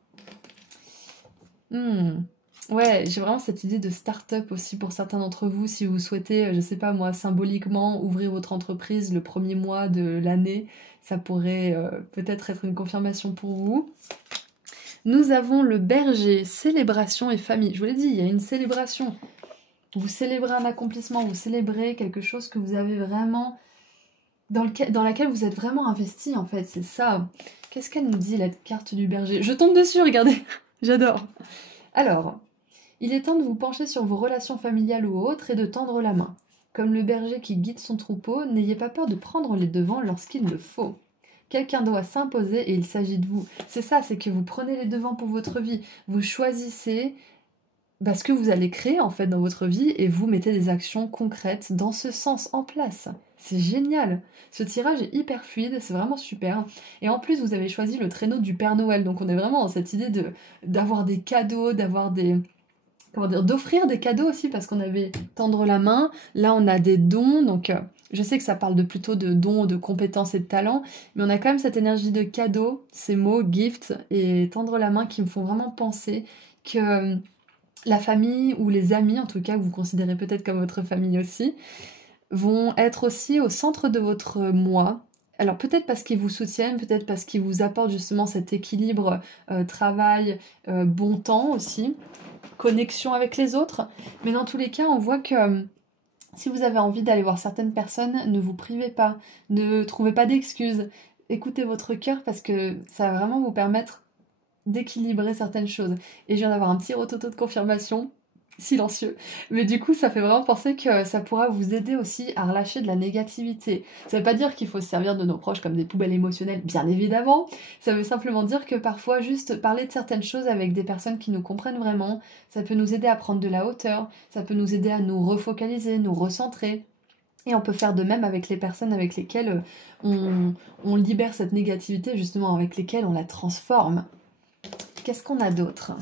Ouais, j'ai vraiment cette idée de start-up aussi pour certains d'entre vous, si vous souhaitez, je sais pas moi, symboliquement ouvrir votre entreprise le premier mois de l'année, ça pourrait peut-être être une confirmation pour vous. Nous avons le berger, célébration et famille. Je vous l'ai dit, il y a une célébration. Vous célébrez un accomplissement, vous célébrez quelque chose que vous avez vraiment... dans laquelle vous êtes vraiment investi en fait, c'est ça. Qu'est-ce qu'elle nous dit la carte du berger? Je tombe dessus, regardez, j'adore. Alors, il est temps de vous pencher sur vos relations familiales ou autres et de tendre la main. Comme le berger qui guide son troupeau, n'ayez pas peur de prendre les devants lorsqu'il le faut. Quelqu'un doit s'imposer et il s'agit de vous. C'est ça, c'est que vous prenez les devants pour votre vie. Vous choisissez ce que vous allez créer en fait dans votre vie et vous mettez des actions concrètes dans ce sens en place. C'est génial. Ce tirage est hyper fluide, c'est vraiment super. Et en plus, vous avez choisi le traîneau du Père Noël. Donc on est vraiment dans cette idée d'avoir des cadeaux, d'offrir des cadeaux aussi parce qu'on avait tendre la main. Là, on a des dons. Donc je sais que ça parle plutôt de dons, de compétences et de talents, mais on a quand même cette énergie de cadeau, ces mots, gift et tendre la main qui me font vraiment penser que la famille ou les amis, en tout cas, que vous considérez peut-être comme votre famille aussi, vont être aussi au centre de votre moi. Alors peut-être parce qu'ils vous soutiennent, peut-être parce qu'ils vous apportent justement cet équilibre travail, bon temps aussi, connexion avec les autres. Mais dans tous les cas, on voit que si vous avez envie d'aller voir certaines personnes, ne vous privez pas, ne trouvez pas d'excuses. Écoutez votre cœur parce que ça va vraiment vous permettre d'équilibrer certaines choses. Et je viens d'avoir un petit rototo de confirmation, silencieux, mais du coup ça fait vraiment penser que ça pourra vous aider aussi à relâcher de la négativité. Ça veut pas dire qu'il faut se servir de nos proches comme des poubelles émotionnelles, bien évidemment, ça veut simplement dire que parfois juste parler de certaines choses avec des personnes qui nous comprennent vraiment, ça peut nous aider à prendre de la hauteur, ça peut nous aider à nous refocaliser, nous recentrer. Et on peut faire de même avec les personnes avec lesquelles on libère cette négativité, justement avec lesquelles on la transforme. Qu'est-ce qu'on a d'autre?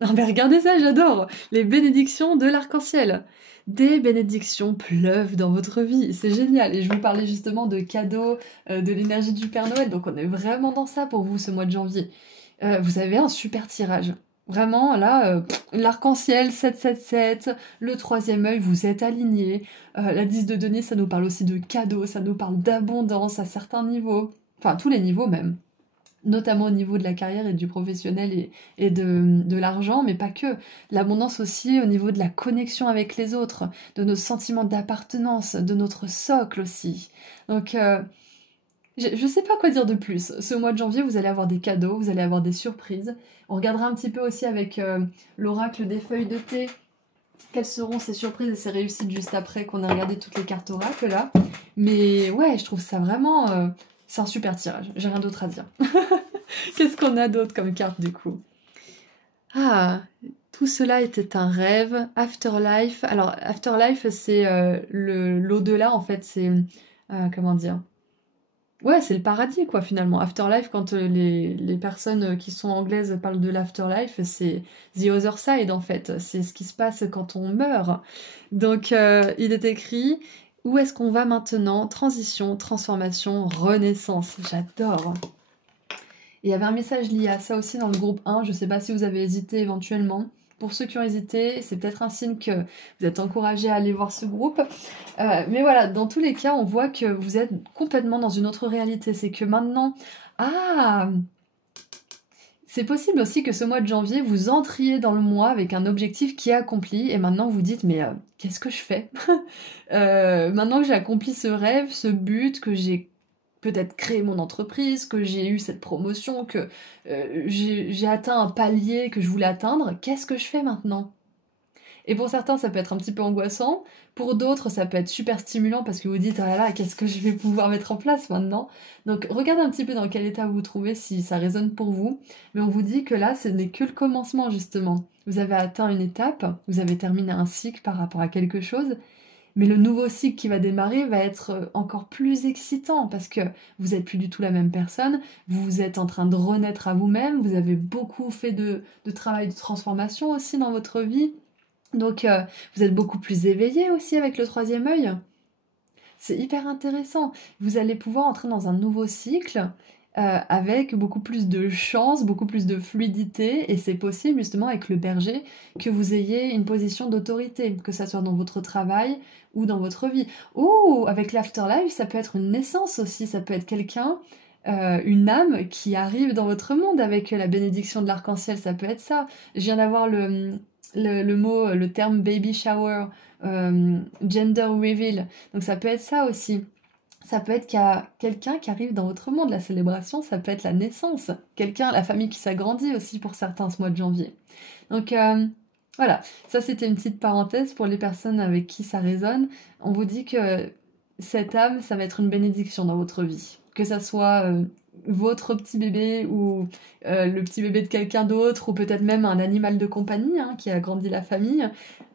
Non mais regardez ça, j'adore! Les bénédictions de l'arc-en-ciel. Des bénédictions pleuvent dans votre vie, c'est génial. Et je vous parlais justement de cadeaux, de l'énergie du Père Noël, donc on est vraiment dans ça pour vous ce mois de janvier. Vous avez un super tirage. Vraiment, là, l'arc-en-ciel 777, le troisième œil, vous êtes alignés. La 10 de denier, ça nous parle aussi de cadeaux, ça nous parle d'abondance à certains niveaux. Enfin, tous les niveaux même, notamment au niveau de la carrière et du professionnel et de l'argent, mais pas que. L'abondance aussi au niveau de la connexion avec les autres, de nos sentiments d'appartenance, de notre socle aussi. Donc, je sais pas quoi dire de plus. Ce mois de janvier, vous allez avoir des cadeaux, vous allez avoir des surprises. On regardera un petit peu aussi avec l'oracle des feuilles de thé, quelles seront ces surprises et ces réussites juste après qu'on a regardé toutes les cartes oracles là. Mais ouais, je trouve ça vraiment... c'est un super tirage, j'ai rien d'autre à dire. Qu'est-ce qu'on a d'autre comme carte du coup? Ah, tout cela était un rêve. Afterlife. Alors, Afterlife, c'est l'au-delà en fait, c'est... comment dire? Ouais, c'est le paradis, quoi, finalement. Afterlife, quand les personnes qui sont anglaises parlent de l'afterlife, c'est the other side, en fait. C'est ce qui se passe quand on meurt. Donc, il est écrit, où est-ce qu'on va maintenant? Transition, transformation, renaissance. J'adore. Et il y avait un message lié à ça aussi dans le groupe 1. Je sais pas si vous avez hésité éventuellement. Pour ceux qui ont hésité, c'est peut-être un signe que vous êtes encouragés à aller voir ce groupe. Mais voilà, dans tous les cas, on voit que vous êtes complètement dans une autre réalité. C'est que maintenant... Ah! C'est possible aussi que ce mois de janvier, vous entriez dans le mois avec un objectif qui est accompli et maintenant vous dites mais qu'est-ce que je fais? Maintenant que j'ai accompli ce rêve, ce but, que j'ai peut-être créé mon entreprise, que j'ai eu cette promotion, que j'ai atteint un palier que je voulais atteindre, qu'est-ce que je fais maintenant? Et pour certains, ça peut être un petit peu angoissant. Pour d'autres, ça peut être super stimulant parce que vous dites, ah là là, qu'est-ce que je vais pouvoir mettre en place maintenant? Donc, regardez un petit peu dans quel état vous vous trouvez, si ça résonne pour vous. Mais on vous dit que là, ce n'est que le commencement, justement. Vous avez atteint une étape, vous avez terminé un cycle par rapport à quelque chose. Mais le nouveau cycle qui va démarrer va être encore plus excitant parce que vous n'êtes plus du tout la même personne, vous êtes en train de renaître à vous-même, vous avez beaucoup fait de travail de transformation aussi dans votre vie. Donc, vous êtes beaucoup plus éveillé aussi avec le troisième œil. C'est hyper intéressant. Vous allez pouvoir entrer dans un nouveau cycle avec beaucoup plus de chance, beaucoup plus de fluidité, et c'est possible justement avec le berger que vous ayez une position d'autorité, que ça soit dans votre travail ou dans votre vie. Ou avec l'afterlife, ça peut être une naissance aussi, ça peut être quelqu'un, une âme qui arrive dans votre monde avec la bénédiction de l'arc-en-ciel, ça peut être ça. Je viens d'avoir le mot, le terme baby shower, gender reveal. Donc ça peut être ça aussi. Ça peut être qu'il y a quelqu'un qui arrive dans votre monde. La célébration, ça peut être la naissance. Quelqu'un, la famille qui s'agrandit aussi pour certains ce mois de janvier. Donc voilà, ça c'était une petite parenthèse pour les personnes avec qui ça résonne. On vous dit que cette âme, ça va être une bénédiction dans votre vie. Que ça soit votre petit bébé ou le petit bébé de quelqu'un d'autre ou peut-être même un animal de compagnie qui a grandi la famille.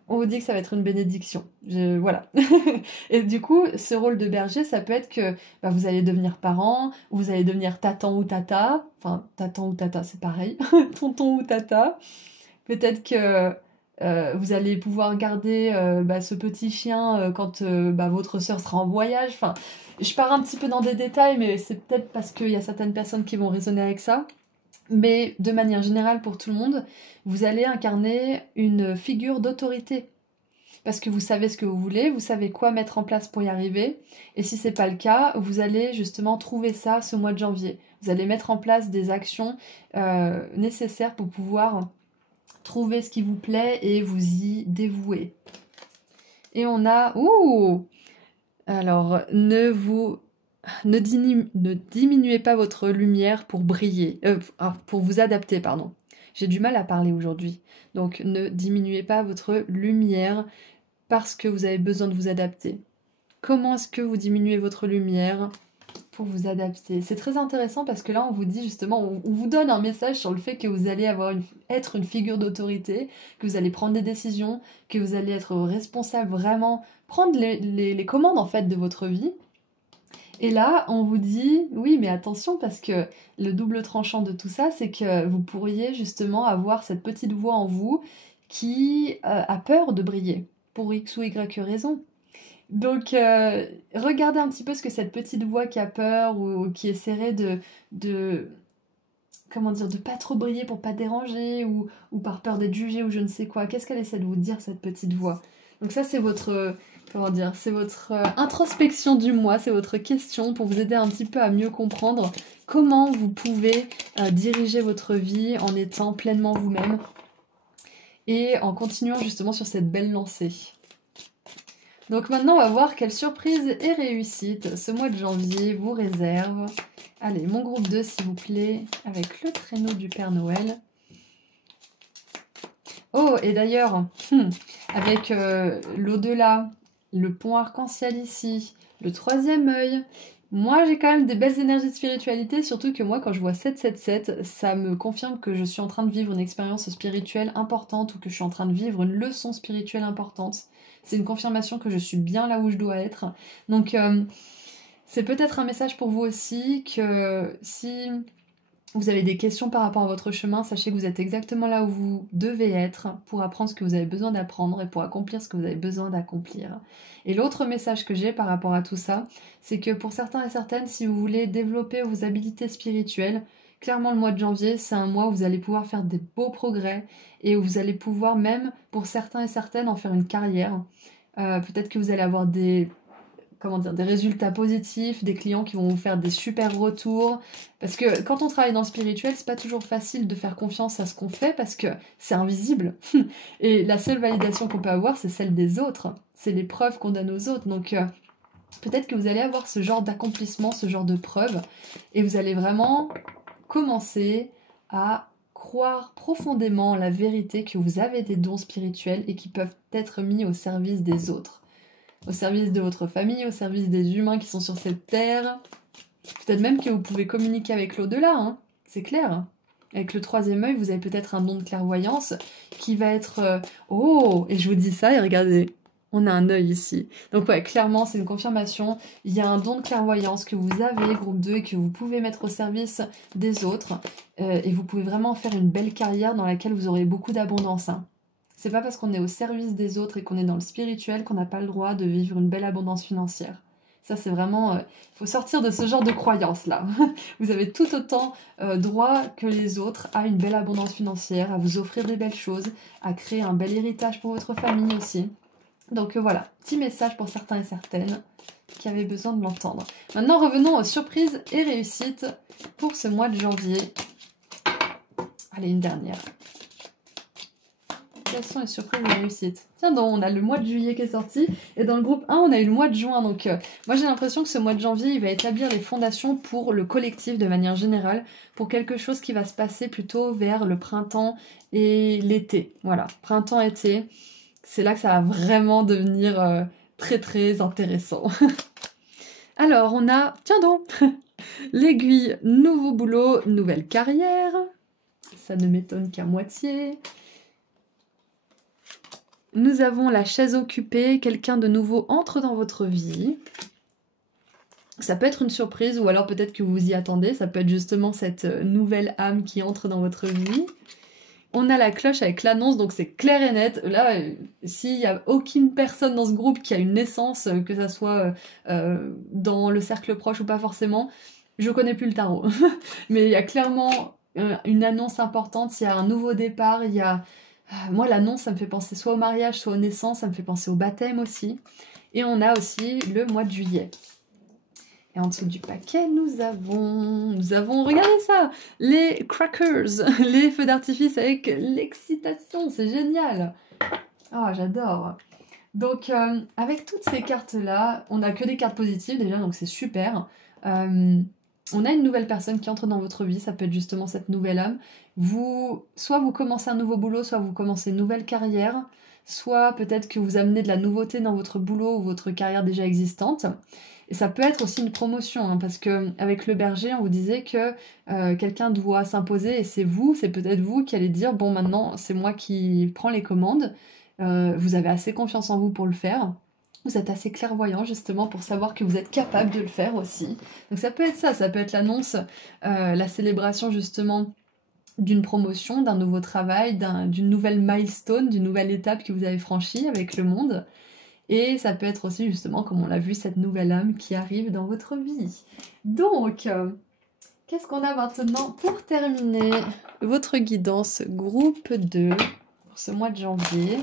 On vous dit que ça va être une bénédiction. Voilà. Et du coup, ce rôle de berger, ça peut être que vous allez devenir parent, ou vous allez devenir tatan ou tata. Enfin, tatan ou tata, c'est pareil. Tonton ou tata. Peut-être que vous allez pouvoir garder ce petit chien quand votre sœur sera en voyage. Enfin, je pars un petit peu dans des détails, mais c'est peut-être parce qu'il y a certaines personnes qui vont raisonner avec ça. Mais de manière générale pour tout le monde, vous allez incarner une figure d'autorité. Parce que vous savez ce que vous voulez, vous savez quoi mettre en place pour y arriver. Et si c'est pas le cas, vous allez justement trouver ça ce mois de janvier. Vous allez mettre en place des actions nécessaires pour pouvoir trouver ce qui vous plaît et vous y dévouer. Et on a... Ouh! Alors, ne diminuez pas votre lumière pour briller, pour vous adapter, pardon. J'ai du mal à parler aujourd'hui. Donc, ne diminuez pas votre lumière parce que vous avez besoin de vous adapter. Comment est-ce que vous diminuez votre lumière pour vous adapter? C'est très intéressant parce que là, on vous dit justement, on vous donne un message sur le fait que vous allez être une figure d'autorité, que vous allez prendre des décisions, que vous allez être responsable, vraiment prendre les commandes en fait de votre vie. Et là, on vous dit, oui, mais attention, parce que le double tranchant de tout ça, c'est que vous pourriez justement avoir cette petite voix en vous qui a peur de briller, pour X ou Y raison. Donc, regardez un petit peu ce que cette petite voix qui a peur ou qui essaierait de comment dire, de pas trop briller pour pas déranger ou par peur d'être jugé ou je ne sais quoi. Qu'est-ce qu'elle essaie de vous dire, cette petite voix? Donc ça, c'est votre, comment dire, c'est votre introspection du moi, c'est votre question pour vous aider un petit peu à mieux comprendre comment vous pouvez diriger votre vie en étant pleinement vous-même et en continuant justement sur cette belle lancée. Donc maintenant, on va voir quelle surprise et réussite ce mois de janvier vous réserve. Allez, mon groupe 2, s'il vous plaît, avec le traîneau du Père Noël. Oh, et d'ailleurs, avec l'au-delà, le pont arc-en-ciel ici, le troisième œil, moi j'ai quand même des belles énergies de spiritualité, surtout que moi quand je vois 777, ça me confirme que je suis en train de vivre une expérience spirituelle importante ou que je suis en train de vivre une leçon spirituelle importante. C'est une confirmation que je suis bien là où je dois être. Donc c'est peut-être un message pour vous aussi que si vous avez des questions par rapport à votre chemin, sachez que vous êtes exactement là où vous devez être pour apprendre ce que vous avez besoin d'apprendre et pour accomplir ce que vous avez besoin d'accomplir. Et l'autre message que j'ai par rapport à tout ça, c'est que pour certains et certaines, si vous voulez développer vos habilités spirituelles, clairement le mois de janvier, c'est un mois où vous allez pouvoir faire des beaux progrès et où vous allez pouvoir même, pour certains et certaines, en faire une carrière. Peut-être que vous allez avoir des comment dire, des résultats positifs, des clients qui vont vous faire des super retours. Parce que quand on travaille dans le spirituel, c'est pas toujours facile de faire confiance à ce qu'on fait parce que c'est invisible. Et la seule validation qu'on peut avoir, c'est celle des autres. C'est les preuves qu'on donne aux autres. Donc peut-être que vous allez avoir ce genre d'accomplissement, ce genre de preuves, et vous allez vraiment commencer à croire profondément en la vérité que vous avez des dons spirituels et qui peuvent être mis au service des autres. Au service de votre famille, au service des humains qui sont sur cette terre. Peut-être même que vous pouvez communiquer avec l'au-delà, hein, c'est clair. Avec le troisième œil, vous avez peut-être un don de clairvoyance qui va être... oh, et je vous dis ça, et regardez, on a un œil ici. Donc ouais, clairement, c'est une confirmation. Il y a un don de clairvoyance que vous avez, groupe 2, et que vous pouvez mettre au service des autres. Et vous pouvez vraiment faire une belle carrière dans laquelle vous aurez beaucoup d'abondance, hein. C'est pas parce qu'on est au service des autres et qu'on est dans le spirituel qu'on n'a pas le droit de vivre une belle abondance financière. Ça, c'est vraiment... il faut sortir de ce genre de croyance-là. Vous avez tout autant droit que les autres à une belle abondance financière, à vous offrir des belles choses, à créer un bel héritage pour votre famille aussi. Donc voilà, petit message pour certains et certaines qui avaient besoin de l'entendre. Maintenant, revenons aux surprises et réussites pour ce mois de janvier. Allez, une dernière. Quelles sont les surprises et les réussites? Tiens donc, on a le mois de juillet qui est sorti, et dans le groupe 1, on a eu le mois de juin. Donc moi j'ai l'impression que ce mois de janvier, il va établir les fondations pour le collectif de manière générale, pour quelque chose qui va se passer plutôt vers le printemps et l'été. Voilà, printemps-été, c'est là que ça va vraiment devenir très très intéressant. Alors, on a, tiens donc, l'aiguille, nouveau boulot, nouvelle carrière. Ça ne m'étonne qu'à moitié. Nous avons la chaise occupée, quelqu'un de nouveau entre dans votre vie. Ça peut être une surprise ou alors peut-être que vous y attendez. Ça peut être justement cette nouvelle âme qui entre dans votre vie. On a la cloche avec l'annonce, donc c'est clair et net. Là, s'il n'y a aucune personne dans ce groupe qui a une naissance, que ça soit dans le cercle proche ou pas forcément, je connais plus le tarot. Mais il y a clairement une annonce importante, il y a un nouveau départ, il y a... Moi, l'annonce, ça me fait penser soit au mariage, soit aux naissances, ça me fait penser au baptême aussi. Et on a aussi le mois de juillet. Et en dessous du paquet, nous avons, regardez ça, les crackers, les feux d'artifice avec l'excitation, c'est génial. Ah, j'adore. Donc, avec toutes ces cartes-là, on n'a que des cartes positives déjà, donc c'est super. On a une nouvelle personne qui entre dans votre vie, ça peut être justement cette nouvelle âme. Soit vous commencez un nouveau boulot, soit vous commencez une nouvelle carrière, soit peut-être que vous amenez de la nouveauté dans votre boulot ou votre carrière déjà existante. Et ça peut être aussi une promotion, hein, parce que avec le berger, on vous disait que quelqu'un doit s'imposer et c'est peut-être vous qui allez dire, bon maintenant c'est moi qui prends les commandes, vous avez assez confiance en vous pour le faire. Vous êtes assez clairvoyant justement pour savoir que vous êtes capable de le faire aussi. Donc ça peut être ça peut être l'annonce, la célébration justement d'une promotion, d'un nouveau travail, d'une nouvelle milestone, d'une nouvelle étape que vous avez franchie avec le monde. Et ça peut être aussi justement, comme on l'a vu, cette nouvelle âme qui arrive dans votre vie. Donc, qu'est-ce qu'on a maintenant pour terminer votre guidance groupe 2 pour ce mois de janvier?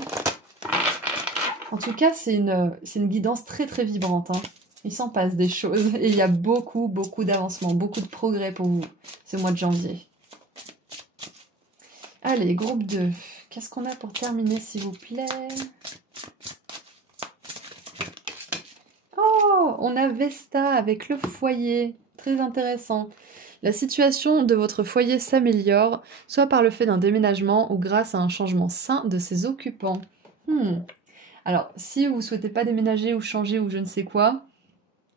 En tout cas, c'est une guidance très très vibrante, hein. Il s'en passe des choses et il y a beaucoup d'avancement, beaucoup de progrès pour vous ce mois de janvier. Allez, groupe 2. Qu'est-ce qu'on a pour terminer, s'il vous plaît? Oh, on a Vesta avec le foyer. Très intéressant. La situation de votre foyer s'améliore, soit par le fait d'un déménagement ou grâce à un changement sain de ses occupants. Alors, si vous ne souhaitez pas déménager ou changer ou je ne sais quoi,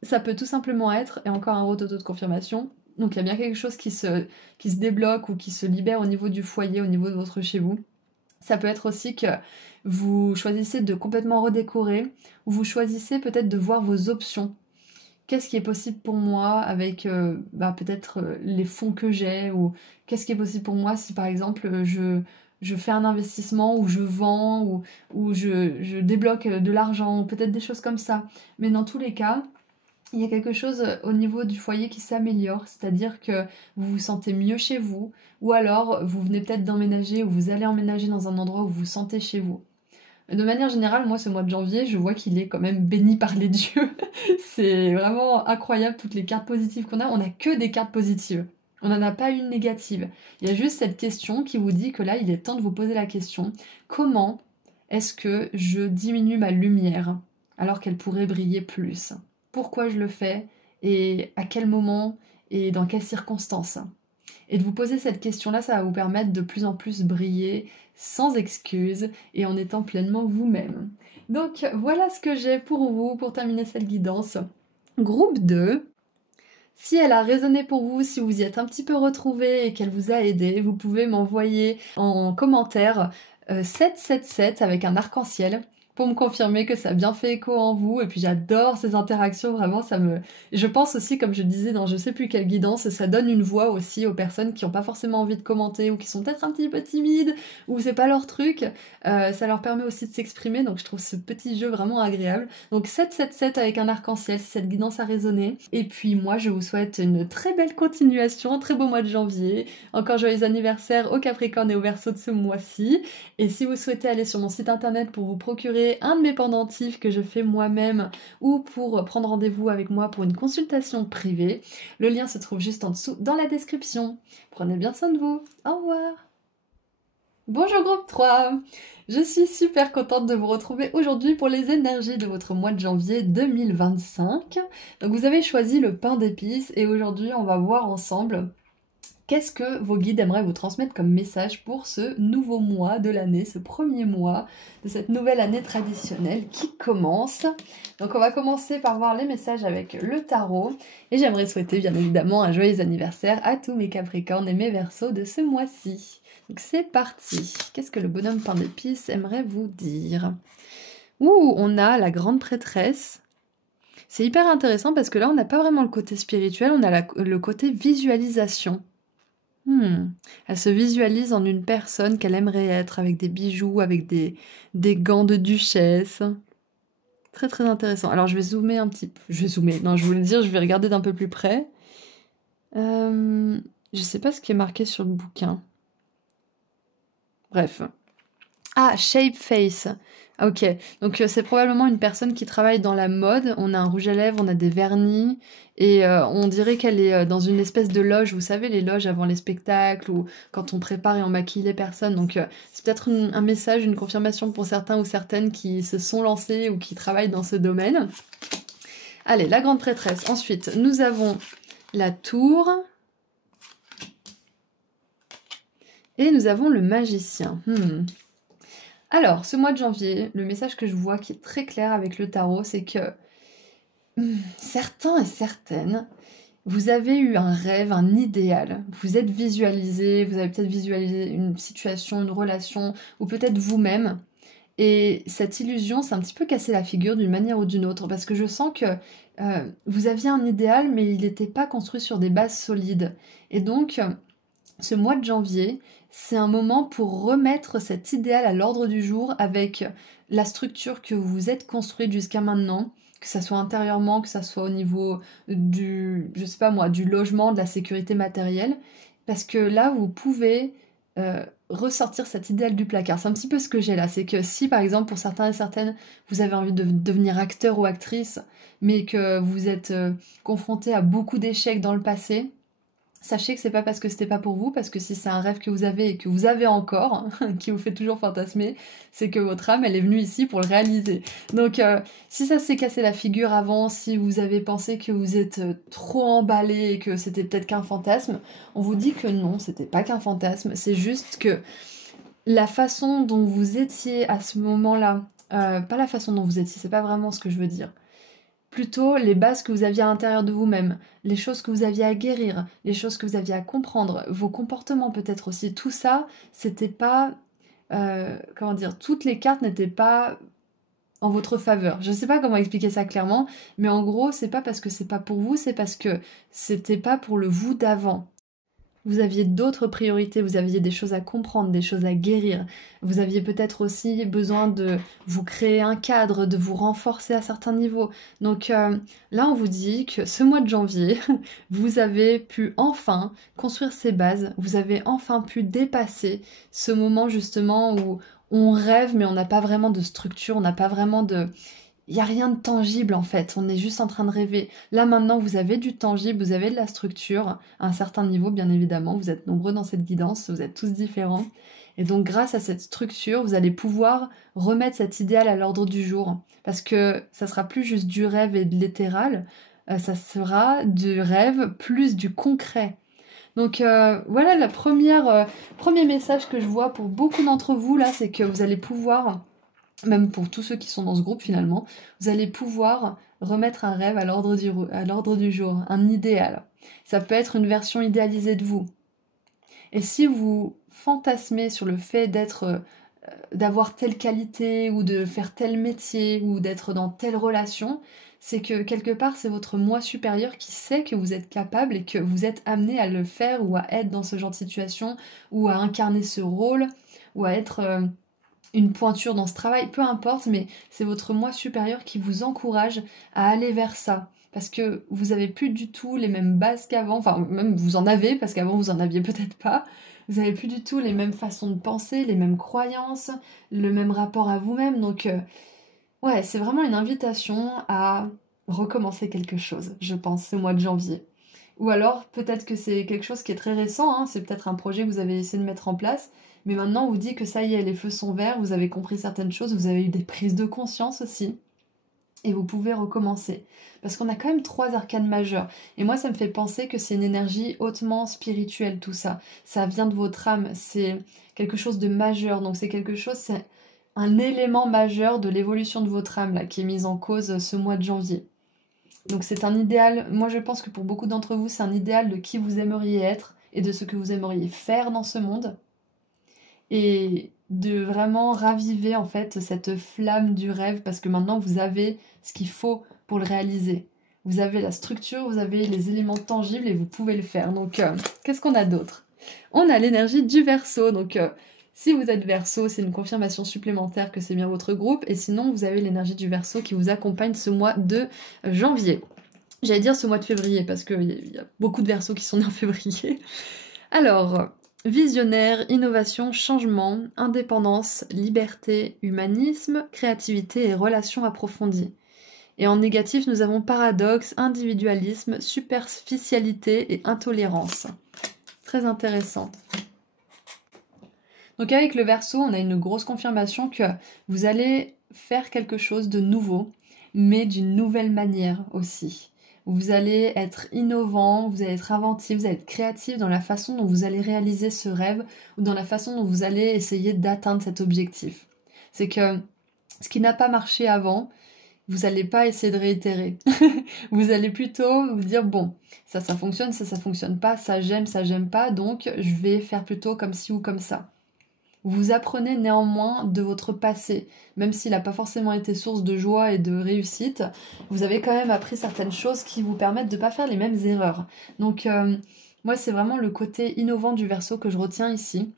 ça peut tout simplement être, et encore un rototo de confirmation, donc il y a bien quelque chose qui se débloque ou qui se libère au niveau du foyer, au niveau de votre chez vous. Ça peut être aussi que vous choisissez de complètement redécorer, ou vous choisissez peut-être de voir vos options. Qu'est-ce qui est possible pour moi avec peut-être les fonds que j'ai, ou qu'est-ce qui est possible pour moi si par exemple je fais un investissement ou je vends ou je débloque de l'argent, peut-être des choses comme ça. Mais dans tous les cas, il y a quelque chose au niveau du foyer qui s'améliore, c'est-à-dire que vous vous sentez mieux chez vous, ou alors vous venez peut-être d'emménager ou vous allez emménager dans un endroit où vous vous sentez chez vous. De manière générale, moi ce mois de janvier, je vois qu'il est quand même béni par les dieux. C'est vraiment incroyable toutes les cartes positives qu'on a. On n'a que des cartes positives. On n'en a pas une négative. Il y a juste cette question qui vous dit que là, il est temps de vous poser la question. Comment est-ce que je diminue ma lumière alors qu'elle pourrait briller plus? Pourquoi je le fais? Et à quel moment? Et dans quelles circonstances? Et de vous poser cette question-là, ça va vous permettre de plus en plus briller sans excuses et en étant pleinement vous-même. Donc voilà ce que j'ai pour vous pour terminer cette guidance. Groupe 2. Si elle a résonné pour vous, si vous y êtes un petit peu retrouvé et qu'elle vous a aidé, vous pouvez m'envoyer en commentaire 777 avec un arc-en-ciel pour me confirmer que ça a bien fait écho en vous. Et puis j'adore ces interactions, vraiment, Je pense aussi, comme je disais dans je sais plus quelle guidance, ça donne une voix aussi aux personnes qui n'ont pas forcément envie de commenter ou qui sont peut-être un petit peu timides ou c'est pas leur truc. Ça leur permet aussi de s'exprimer, donc je trouve ce petit jeu vraiment agréable. Donc 777 avec un arc-en-ciel si cette guidance a résonné. Et puis moi, je vous souhaite une très belle continuation, un très beau mois de janvier. Encore joyeux anniversaire au Capricorne et au Verseau de ce mois-ci. Et si vous souhaitez aller sur mon site internet pour vous procurer un de mes pendentifs que je fais moi-même ou pour prendre rendez-vous avec moi pour une consultation privée, le lien se trouve juste en dessous dans la description. Prenez bien soin de vous. Au revoir. Bonjour groupe 3. Je suis super contente de vous retrouver aujourd'hui pour les énergies de votre mois de janvier 2025. Donc vous avez choisi le pain d'épices et aujourd'hui on va voir ensemble qu'est-ce que vos guides aimeraient vous transmettre comme message pour ce nouveau mois de l'année, ce premier mois de cette nouvelle année traditionnelle qui commence. Donc on va commencer par voir les messages avec le tarot. Et j'aimerais souhaiter bien évidemment un joyeux anniversaire à tous mes Capricornes et mes Verseaux de ce mois-ci. Donc c'est parti. Qu'est-ce que le bonhomme pain d'épices aimerait vous dire? Ouh, on a la grande prêtresse. C'est hyper intéressant parce que là on n'a pas vraiment le côté spirituel, on a le côté visualisation. Elle se visualise en une personne qu'elle aimerait être, avec des bijoux, avec des gants de duchesse. Très très intéressant. Alors je vais zoomer un petit peu. Je vais zoomer, non je voulais dire, je vais regarder d'un peu plus près. Je sais pas ce qui est marqué sur le bouquin. Bref. Ah, Shape Face. Ok, donc c'est probablement une personne qui travaille dans la mode. On a un rouge à lèvres, on a des vernis, et on dirait qu'elle est dans une espèce de loge, vous savez, les loges avant les spectacles, ou quand on prépare et on maquille les personnes. Donc c'est peut-être un message, une confirmation pour certains ou certaines qui se sont lancés ou qui travaillent dans ce domaine. Allez, la grande prêtresse. Ensuite, nous avons la tour. Et nous avons le magicien. Alors, ce mois de janvier, le message que je vois qui est très clair avec le tarot, c'est que certains et certaines, vous avez eu un rêve, un idéal, vous êtes visualisé, vous avez peut-être visualisé une situation, une relation, ou peut-être vous-même, Et cette illusion, c'est un petit peu casser la figure d'une manière ou d'une autre, parce que je sens que vous aviez un idéal, mais il n'était pas construit sur des bases solides. Et donc, ce mois de janvier, c'est un moment pour remettre cet idéal à l'ordre du jour avec la structure que vous vous êtes construite jusqu'à maintenant, que ça soit intérieurement, que ça soit au niveau du, je sais pas moi, du logement, de la sécurité matérielle, parce que là, vous pouvez ressortir cet idéal du placard. C'est un petit peu ce que j'ai là, c'est que si par exemple pour certains et certaines, vous avez envie de devenir acteur ou actrice, mais que vous êtes confronté à beaucoup d'échecs dans le passé, sachez que c'est pas parce que c'était pas pour vous, parce que si c'est un rêve que vous avez et que vous avez encore, qui vous fait toujours fantasmer, c'est que votre âme, elle est venue ici pour le réaliser. Donc, si ça s'est cassé la figure avant, si vous avez pensé que vous êtes trop emballé et que c'était peut-être qu'un fantasme, on vous dit que non, c'était pas qu'un fantasme, c'est juste que la façon dont vous étiez à ce moment-là, pas la façon dont vous étiez, c'est pas vraiment ce que je veux dire. Plutôt les bases que vous aviez à l'intérieur de vous-même, les choses que vous aviez à guérir, les choses que vous aviez à comprendre, vos comportements peut-être aussi, tout ça, c'était pas... comment dire, toutes les cartes n'étaient pas en votre faveur. Je sais pas comment expliquer ça clairement, mais en gros, c'est pas parce que c'est pas pour vous, c'est parce que c'était pas pour le vous d'avant. Vous aviez d'autres priorités, vous aviez des choses à comprendre, des choses à guérir. Vous aviez peut-être aussi besoin de vous créer un cadre, de vous renforcer à certains niveaux. Donc là, on vous dit que ce mois de janvier, vous avez pu enfin construire ces bases, vous avez enfin pu dépasser ce moment justement où on rêve mais on n'a pas vraiment de structure, on n'a pas vraiment de... Il n'y a rien de tangible en fait, on est juste en train de rêver. Là maintenant vous avez du tangible, vous avez de la structure, à un certain niveau bien évidemment, vous êtes nombreux dans cette guidance, vous êtes tous différents. Et donc grâce à cette structure, vous allez pouvoir remettre cet idéal à l'ordre du jour. Parce que ça sera plus juste du rêve et de l'éthéral, ça sera du rêve plus du concret. Donc voilà premier message que je vois pour beaucoup d'entre vous là, c'est que vous allez pouvoir même pour tous ceux qui sont dans ce groupe finalement, vous allez pouvoir remettre un rêve à l'ordre du jour, un idéal. Ça peut être une version idéalisée de vous. Et si vous fantasmez sur le fait d'avoir telle qualité ou de faire tel métier ou d'être dans telle relation, c'est que quelque part c'est votre moi supérieur qui sait que vous êtes capable et que vous êtes amené à le faire ou à être dans ce genre de situation ou à incarner ce rôle ou à être une pointure dans ce travail, peu importe, mais c'est votre moi supérieur qui vous encourage à aller vers ça. Parce que vous avez plus du tout les mêmes bases qu'avant, enfin même vous en avez, parce qu'avant vous en aviez peut-être pas. Vous avez plus du tout les mêmes façons de penser, les mêmes croyances, le même rapport à vous-même. Donc ouais, c'est vraiment une invitation à recommencer quelque chose, je pense, ce mois de janvier. Ou alors, peut-être que c'est quelque chose qui est très récent, hein, c'est peut-être un projet que vous avez essayé de mettre en place, mais maintenant on vous dit que ça y est, les feux sont verts, vous avez compris certaines choses, vous avez eu des prises de conscience aussi, et vous pouvez recommencer. Parce qu'on a quand même 3 arcanes majeures, et moi ça me fait penser que c'est une énergie hautement spirituelle tout ça. Ça vient de votre âme, c'est quelque chose de majeur, donc c'est quelque chose, c'est un élément majeur de l'évolution de votre âme là, qui est mise en cause ce mois de janvier. Donc c'est un idéal, moi je pense que pour beaucoup d'entre vous, c'est un idéal de qui vous aimeriez être et de ce que vous aimeriez faire dans ce monde. Et de vraiment raviver en fait cette flamme du rêve parce que maintenant vous avez ce qu'il faut pour le réaliser. Vous avez la structure, vous avez les éléments tangibles et vous pouvez le faire. Donc qu'est-ce qu'on a d'autre? On a l'énergie du Verseau, donc si vous êtes Verseau, c'est une confirmation supplémentaire que c'est bien votre groupe, et sinon vous avez l'énergie du Verseau qui vous accompagne ce mois de janvier. J'allais dire ce mois de février, parce qu'il y a beaucoup de Verseaux qui sont nés en février. Alors, visionnaire, innovation, changement, indépendance, liberté, humanisme, créativité et relations approfondies. Et en négatif, nous avons paradoxe, individualisme, superficialité et intolérance. Très intéressant. Donc avec le Verseau, on a une grosse confirmation que vous allez faire quelque chose de nouveau, mais d'une nouvelle manière aussi. Vous allez être innovant, vous allez être inventif, vous allez être créatif dans la façon dont vous allez réaliser ce rêve ou dans la façon dont vous allez essayer d'atteindre cet objectif. C'est que ce qui n'a pas marché avant, vous n'allez pas essayer de réitérer. Vous allez plutôt vous dire, bon, ça fonctionne pas, ça j'aime pas, donc je vais faire plutôt comme ci ou comme ça. Vous apprenez néanmoins de votre passé, même s'il n'a pas forcément été source de joie et de réussite, vous avez quand même appris certaines choses qui vous permettent de ne pas faire les mêmes erreurs. Donc moi c'est vraiment le côté innovant du Verseau que je retiens ici.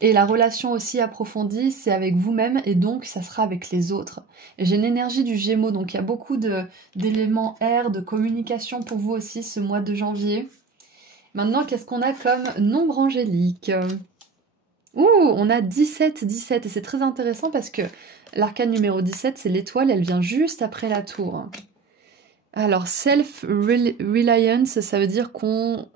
Et la relation aussi approfondie, c'est avec vous-même et donc ça sera avec les autres. Et j'ai une énergie du Gémeaux, donc il y a beaucoup d'éléments air, de communication pour vous aussi ce mois de janvier. Maintenant, qu'est-ce qu'on a comme nombre angélique? Ouh, on a 17, 17, et c'est très intéressant parce que l'arcane numéro 17, c'est l'étoile, elle vient juste après la tour. Alors, self-reliance, ça veut dire qu'on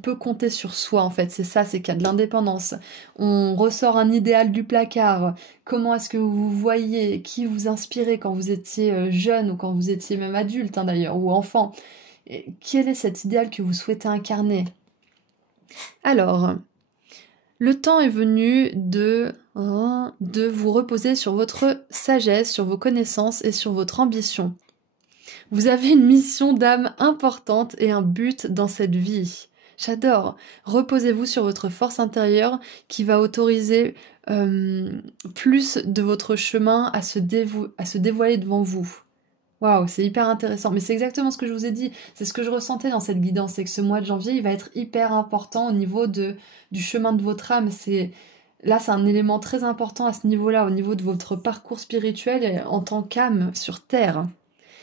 peut compter sur soi, en fait, c'est ça, c'est qu'il y a de l'indépendance. On ressort un idéal du placard. Comment est-ce que vous vous voyez? Qui vous inspirez quand vous étiez jeune ou quand vous étiez même adulte, hein, d'ailleurs, ou enfant? Et quel est cet idéal que vous souhaitez incarner? Alors, le temps est venu de vous reposer sur votre sagesse, sur vos connaissances et sur votre ambition. Vous avez une mission d'âme importante et un but dans cette vie. J'adore. Reposez-vous sur votre force intérieure qui va autoriser plus de votre chemin à se dévoiler devant vous. Waouh, c'est hyper intéressant. Mais c'est exactement ce que je vous ai dit. C'est ce que je ressentais dans cette guidance. C'est que ce mois de janvier, il va être hyper important au niveau du chemin de votre âme. Là, c'est un élément très important à ce niveau-là, au niveau de votre parcours spirituel et en tant qu'âme sur Terre.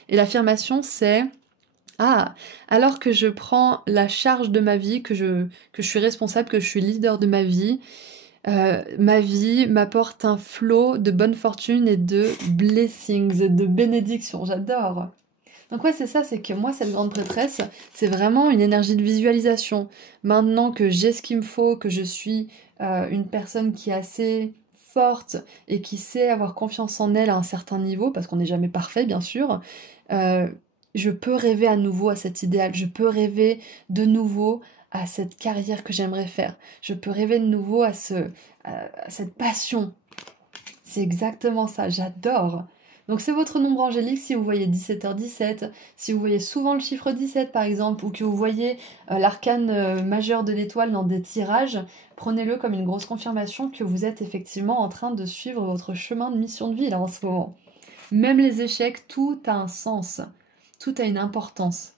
Et l'affirmation, c'est ah, alors que je prends la charge de ma vie, que je suis responsable, que je suis leader de ma vie m'apporte un flot de bonne fortune et de blessings, de bénédictions. J'adore. Donc ouais, c'est ça, c'est que moi, cette grande prêtresse, c'est vraiment une énergie de visualisation. Maintenant que j'ai ce qu'il me faut, que je suis une personne qui est assez forte et qui sait avoir confiance en elle à un certain niveau, parce qu'on n'est jamais parfait, bien sûr, euh, je peux rêver à nouveau à cet idéal, je peux rêver de nouveau à cette carrière que j'aimerais faire, je peux rêver de nouveau à cette passion. C'est exactement ça, j'adore. Donc c'est votre nombre angélique si vous voyez 17h17, si vous voyez souvent le chiffre 17 par exemple, ou que vous voyez l'arcane majeur de l'étoile dans des tirages, prenez-le comme une grosse confirmation que vous êtes effectivement en train de suivre votre chemin de mission de vie là en ce moment. Même les échecs, tout a un sens, tout a une importance.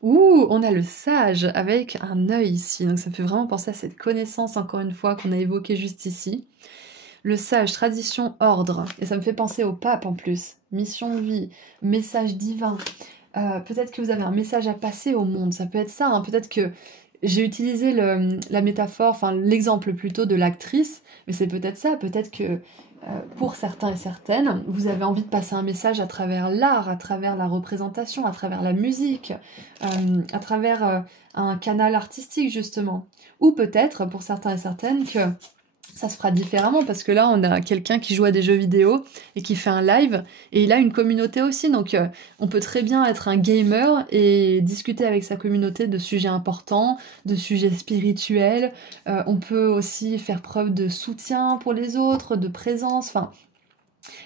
Ouh, on a le sage avec un œil ici, donc ça fait vraiment penser à cette connaissance encore une fois qu'on a évoquée juste ici. Le sage, tradition, ordre. Et ça me fait penser au pape en plus. Mission de vie, message divin. Peut-être que vous avez un message à passer au monde. Ça peut être ça. Hein. Peut-être que j'ai utilisé la métaphore, enfin l'exemple plutôt de l'actrice. Mais c'est peut-être ça. Peut-être que pour certains et certaines, vous avez envie de passer un message à travers l'art, à travers la représentation, à travers la musique, à travers un canal artistique justement. Ou peut-être pour certains et certaines que ça se fera différemment parce que là on a quelqu'un qui joue à des jeux vidéo et qui fait un live et il a une communauté aussi donc on peut très bien être un gamer et discuter avec sa communauté de sujets importants, de sujets spirituels, on peut aussi faire preuve de soutien pour les autres, de présence, enfin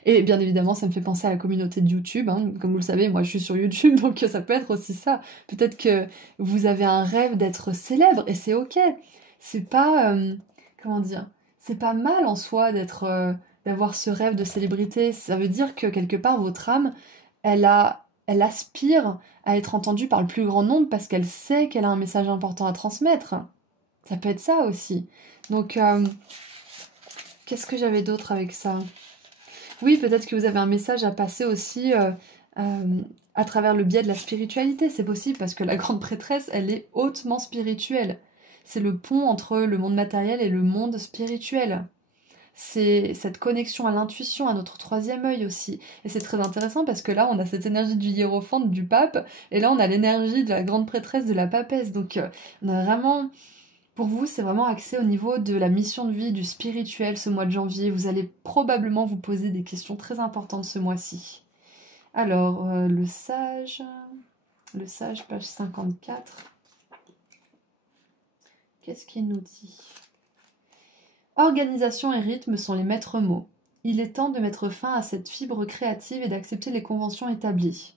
et bien évidemment ça me fait penser à la communauté de YouTube, hein. Comme vous le savez moi je suis sur YouTube donc ça peut être aussi ça, peut-être que vous avez un rêve d'être célèbre et c'est ok, c'est pas comment dire, c'est pas mal en soi d'avoir ce rêve de célébrité. Ça veut dire que quelque part votre âme, elle aspire à être entendue par le plus grand nombre parce qu'elle sait qu'elle a un message important à transmettre. Ça peut être ça aussi. Donc, qu'est-ce que j'avais d'autre avec ça? Oui, peut-être que vous avez un message à passer aussi à travers le biais de la spiritualité. C'est possible parce que la grande prêtresse, elle est hautement spirituelle. C'est le pont entre le monde matériel et le monde spirituel. C'est cette connexion à l'intuition, à notre troisième œil aussi. Et c'est très intéressant parce que là, on a cette énergie du hiérophante, du pape, et là, on a l'énergie de la grande prêtresse, de la papesse. Donc, on a vraiment... Pour vous, c'est vraiment axé au niveau de la mission de vie, du spirituel ce mois de janvier. Vous allez probablement vous poser des questions très importantes ce mois-ci. Alors, le sage, page 54. Qu'est-ce qu'il nous dit? Organisation et rythme sont les maîtres mots. Il est temps de mettre fin à cette fibre créative et d'accepter les conventions établies.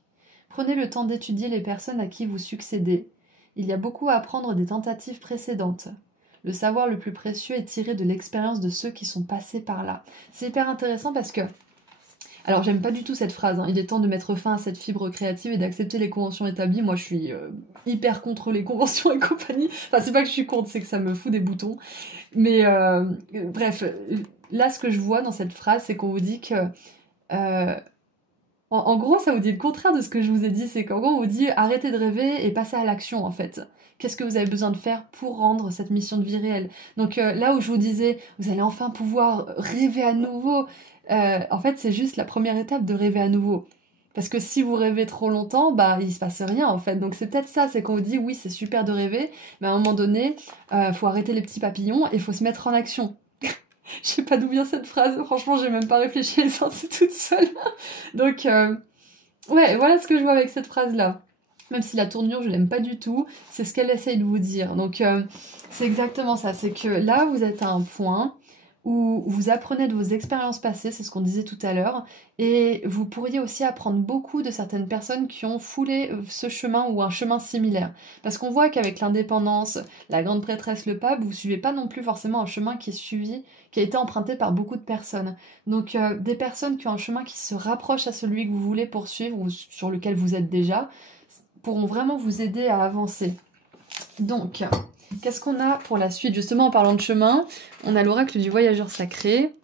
Prenez le temps d'étudier les personnes à qui vous succédez. Il y a beaucoup à apprendre des tentatives précédentes. Le savoir le plus précieux est tiré de l'expérience de ceux qui sont passés par là. C'est hyper intéressant parce que... Alors, j'aime pas du tout cette phrase, hein. Il est temps de mettre fin à cette fibre créative et d'accepter les conventions établies. Moi, je suis hyper contre les conventions et compagnie. Enfin, c'est pas que je suis contre, c'est que ça me fout des boutons. Mais bref, là, ce que je vois dans cette phrase, c'est qu'on vous dit que... en gros, ça vous dit le contraire de ce que je vous ai dit. C'est qu'en gros, on vous dit arrêtez de rêver et passez à l'action, en fait. Qu'est-ce que vous avez besoin de faire pour rendre cette mission de vie réelle? Donc là où je vous disais, vous allez enfin pouvoir rêver à nouveau... en fait, c'est juste la première étape de rêver à nouveau. Parce que si vous rêvez trop longtemps, bah il se passe rien en fait. Donc c'est peut-être ça, c'est qu'on vous dit oui, c'est super de rêver, mais à un moment donné, faut arrêter les petits papillons et faut se mettre en action. Je sais pas d'où vient cette phrase, franchement, j'ai même pas réfléchi, elle est sortie toute seule. Donc ouais, voilà ce que je vois avec cette phrase-là. Même si la tournure, je l'aime pas du tout, c'est ce qu'elle essaye de vous dire. Donc c'est exactement ça, c'est que là, vous êtes à un point où vous apprenez de vos expériences passées, c'est ce qu'on disait tout à l'heure, et vous pourriez aussi apprendre beaucoup de certaines personnes qui ont foulé ce chemin ou un chemin similaire. Parce qu'on voit qu'avec l'indépendance, la grande prêtresse, le pape, vous suivez pas non plus forcément un chemin qui est suivi, qui a été emprunté par beaucoup de personnes. Donc des personnes qui ont un chemin qui se rapproche à celui que vous voulez poursuivre ou sur lequel vous êtes déjà, pourront vraiment vous aider à avancer. Donc... qu'est-ce qu'on a pour la suite? Justement, en parlant de chemin, on a l'oracle du voyageur sacré.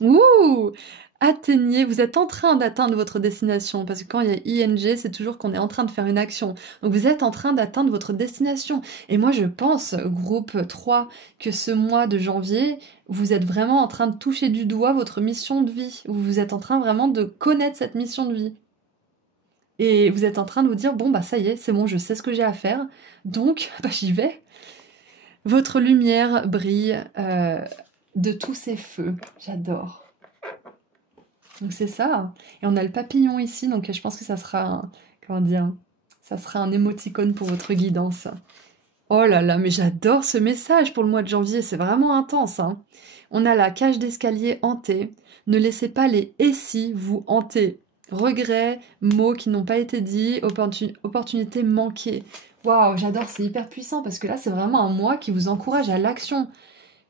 Ouh! Atteignez, vous êtes en train d'atteindre votre destination, parce que quand il y a ING, c'est toujours qu'on est en train de faire une action. Donc vous êtes en train d'atteindre votre destination. Et moi je pense, groupe 3, que ce mois de janvier, vous êtes vraiment en train de toucher du doigt votre mission de vie. Vous êtes en train vraiment de connaître cette mission de vie. Et vous êtes en train de vous dire, bon bah ça y est, c'est bon, je sais ce que j'ai à faire, donc bah, j'y vais. Votre lumière brille de tous ces feux. J'adore. Donc c'est ça. Et on a le papillon ici, donc je pense que ça sera un, comment dire, ça sera un émoticône pour votre guidance. Oh là là, mais j'adore ce message pour le mois de janvier, c'est vraiment intense, hein. On a la cage d'escalier hantée. Ne laissez pas les « et si » vous hanter. Regrets, mots qui n'ont pas été dits, opportunités manquées. Waouh, j'adore, c'est hyper puissant parce que là, c'est vraiment un mois qui vous encourage à l'action.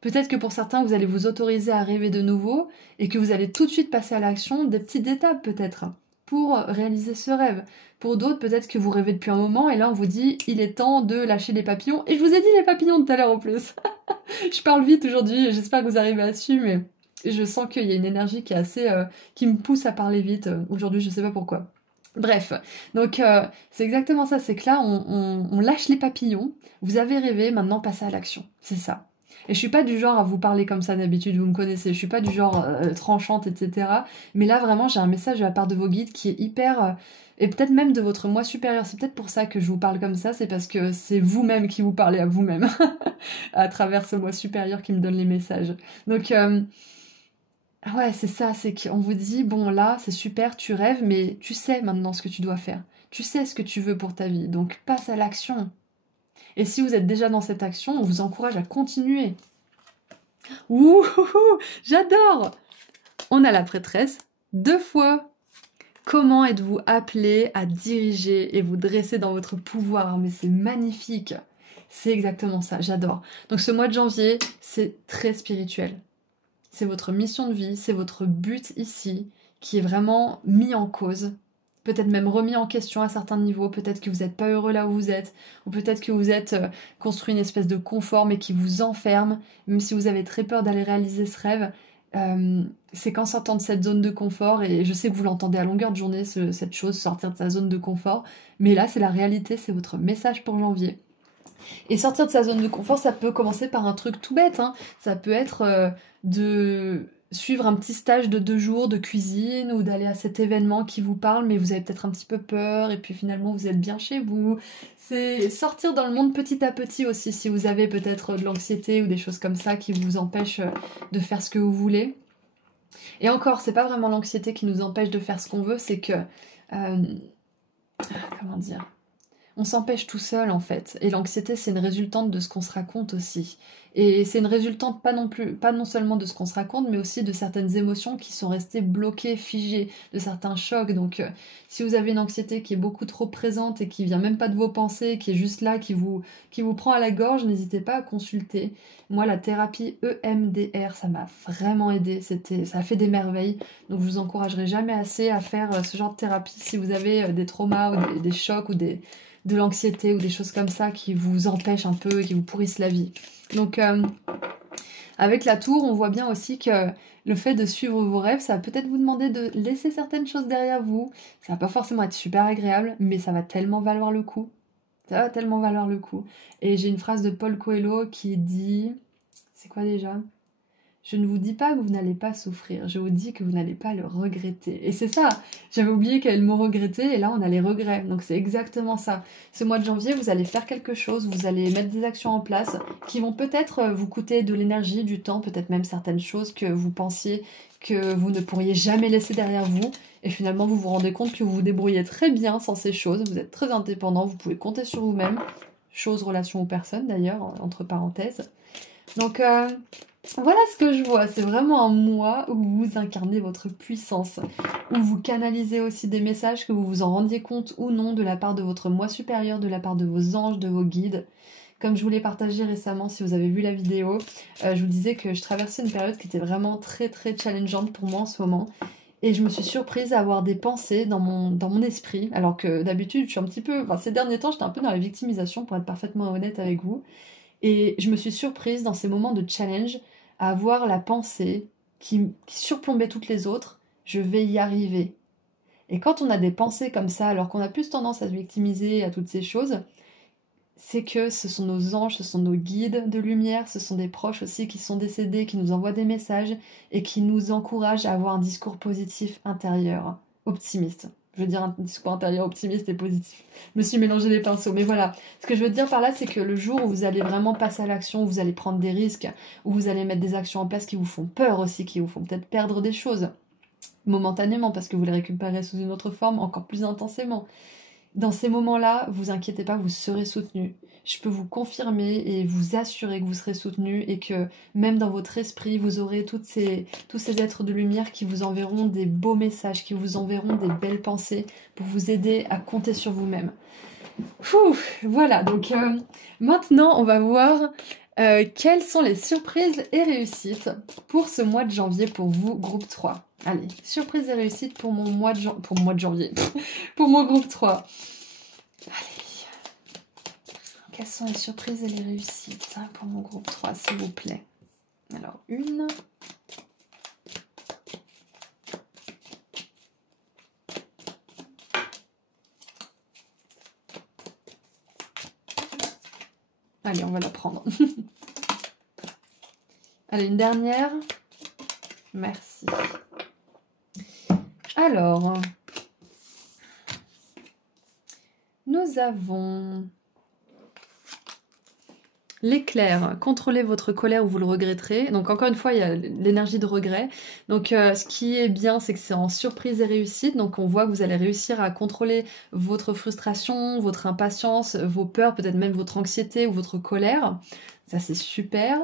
Peut-être que pour certains, vous allez vous autoriser à rêver de nouveau et que vous allez tout de suite passer à l'action, des petites étapes peut-être, pour réaliser ce rêve. Pour d'autres, peut-être que vous rêvez depuis un moment et là, on vous dit il est temps de lâcher les papillons. Et je vous ai dit les papillons tout à l'heure en plus. Je parle vite aujourd'hui, j'espère que vous arrivez à suivre, mais je sens qu'il y a une énergie qui est assez, qui me pousse à parler vite. Aujourd'hui, je sais pas pourquoi. Bref, donc c'est exactement ça, c'est que là, on lâche les papillons, vous avez rêvé, maintenant passez à l'action, c'est ça. Et je suis pas du genre à vous parler comme ça d'habitude, vous me connaissez, je suis pas du genre tranchante, etc. Mais là, vraiment, j'ai un message de la part de vos guides qui est hyper... et peut-être même de votre moi supérieur, c'est peut-être pour ça que je vous parle comme ça, c'est parce que c'est vous-même qui vous parlez à vous-même, à travers ce moi supérieur qui me donne les messages. Donc... ouais, c'est ça, c'est qu'on vous dit, bon là, c'est super, tu rêves, mais tu sais maintenant ce que tu dois faire. Tu sais ce que tu veux pour ta vie, donc passe à l'action. Et si vous êtes déjà dans cette action, on vous encourage à continuer. Ouh, j'adore! On a la prêtresse 2 fois. Comment êtes-vous appelé à diriger et vous dresser dans votre pouvoir? Mais c'est magnifique. C'est exactement ça, j'adore. Donc ce mois de janvier, c'est très spirituel. C'est votre mission de vie, c'est votre but ici, qui est vraiment mis en cause, peut-être même remis en question à certains niveaux, peut-être que vous n'êtes pas heureux là où vous êtes, ou peut-être que vous êtes construit une espèce de confort, mais qui vous enferme, même si vous avez très peur d'aller réaliser ce rêve, c'est qu'en sortant de cette zone de confort, et je sais que vous l'entendez à longueur de journée, cette chose, sortir de sa zone de confort, mais là c'est la réalité, c'est votre message pour janvier. Et sortir de sa zone de confort, ça peut commencer par un truc tout bête, hein. Ça peut être de suivre un petit stage de 2 jours de cuisine ou d'aller à cet événement qui vous parle, mais vous avez peut-être un petit peu peur et puis finalement vous êtes bien chez vous. C'est sortir dans le monde petit à petit aussi, si vous avez peut-être de l'anxiété ou des choses comme ça qui vous empêchent de faire ce que vous voulez. Et encore, c'est pas vraiment l'anxiété qui nous empêche de faire ce qu'on veut, c'est que... comment dire ? on s'empêche tout seul en fait. Et l'anxiété, c'est une résultante de ce qu'on se raconte aussi. Et c'est une résultante pas non seulement de ce qu'on se raconte, mais aussi de certaines émotions qui sont restées bloquées, figées, de certains chocs. Donc si vous avez une anxiété qui est beaucoup trop présente et qui vient même pas de vos pensées, qui est juste là, qui vous prend à la gorge, n'hésitez pas à consulter. Moi, la thérapie EMDR, ça m'a vraiment aidé. Ça a fait des merveilles. Donc je vous encouragerai jamais assez à faire ce genre de thérapie si vous avez des traumas ou des chocs ou de l'anxiété ou des choses comme ça qui vous empêchent un peu et qui vous pourrissent la vie. Donc avec la tour, on voit bien aussi que le fait de suivre vos rêves, ça va peut-être vous demander de laisser certaines choses derrière vous. Ça va pas forcément être super agréable, mais ça va tellement valoir le coup. Ça va tellement valoir le coup. Et j'ai une phrase de Paul Coelho qui dit... C'est quoi déjà ? Je ne vous dis pas que vous n'allez pas souffrir, je vous dis que vous n'allez pas le regretter. Et c'est ça, j'avais oublié qu'il y avait le mot regretter, et là on a les regrets. Donc c'est exactement ça. Ce mois de janvier, vous allez faire quelque chose, vous allez mettre des actions en place qui vont peut-être vous coûter de l'énergie, du temps, peut-être même certaines choses que vous pensiez que vous ne pourriez jamais laisser derrière vous. Et finalement, vous vous rendez compte que vous vous débrouillez très bien sans ces choses, vous êtes très indépendant, vous pouvez compter sur vous-même. Choses, relations aux personnes d'ailleurs, entre parenthèses. Donc... voilà ce que je vois, c'est vraiment un mois où vous incarnez votre puissance, où vous canalisez aussi des messages, que vous vous en rendiez compte ou non de la part de votre moi supérieur, de la part de vos anges, de vos guides. Comme je vous l'ai partagé récemment, si vous avez vu la vidéo, je vous disais que je traversais une période qui était vraiment très très challengeante pour moi en ce moment. Et je me suis surprise à avoir des pensées dans mon esprit, alors que d'habitude je suis un petit peu... Enfin, ces derniers temps j'étais un peu dans la victimisation pour être parfaitement honnête avec vous. Et je me suis surprise dans ces moments de challenge à avoir la pensée qui surplombait toutes les autres, je vais y arriver. Et quand on a des pensées comme ça, alors qu'on a plus tendance à se victimiser à toutes ces choses, c'est que ce sont nos anges, ce sont nos guides de lumière, ce sont des proches aussi qui sont décédés, qui nous envoient des messages et qui nous encouragent à avoir un discours positif intérieur, optimiste. Je veux dire un discours intérieur optimiste et positif. Je me suis mélangé les pinceaux, mais voilà. Ce que je veux dire par là, c'est que le jour où vous allez vraiment passer à l'action, où vous allez prendre des risques, où vous allez mettre des actions en place qui vous font peur aussi, qui vous font peut-être perdre des choses, momentanément, parce que vous les récupérez sous une autre forme, encore plus intensément. Dans ces moments-là, vous inquiétez pas, vous serez soutenu. Je peux vous confirmer et vous assurer que vous serez soutenu et que même dans votre esprit, vous aurez tous ces êtres de lumière qui vous enverront des beaux messages, qui vous enverront des belles pensées pour vous aider à compter sur vous-même. Voilà, donc maintenant on va voir quelles sont les surprises et réussites pour ce mois de janvier pour vous, groupe 3. Allez, surprise et réussite pour mon mois de janvier. Pour mon groupe 3. Allez. Quelles sont les surprises et les réussites pour mon groupe 3, s'il vous plaît? Alors, une. Allez, on va la prendre. Allez, une dernière. Merci. Alors, nous avons l'éclair. Contrôlez votre colère ou vous le regretterez. Donc encore une fois, il y a l'énergie de regret. Donc ce qui est bien, c'est que c'est en surprise et réussite. Donc on voit que vous allez réussir à contrôler votre frustration, votre impatience, vos peurs, peut-être même votre anxiété ou votre colère. Ça, c'est super.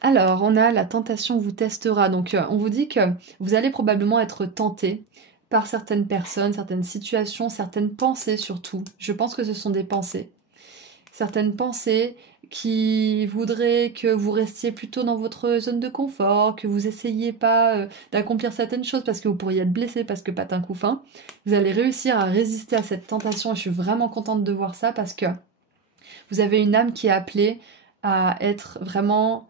Alors, on a la tentation vous testera. Donc, on vous dit que vous allez probablement être tenté par certaines personnes, certaines situations, certaines pensées surtout. Je pense que ce sont des pensées. Certaines pensées qui voudraient que vous restiez plutôt dans votre zone de confort, que vous essayiez pas d'accomplir certaines choses parce que vous pourriez être blessé, parce que patin couffin. Vous allez réussir à résister à cette tentation et je suis vraiment contente de voir ça parce que vous avez une âme qui est appelée à être vraiment...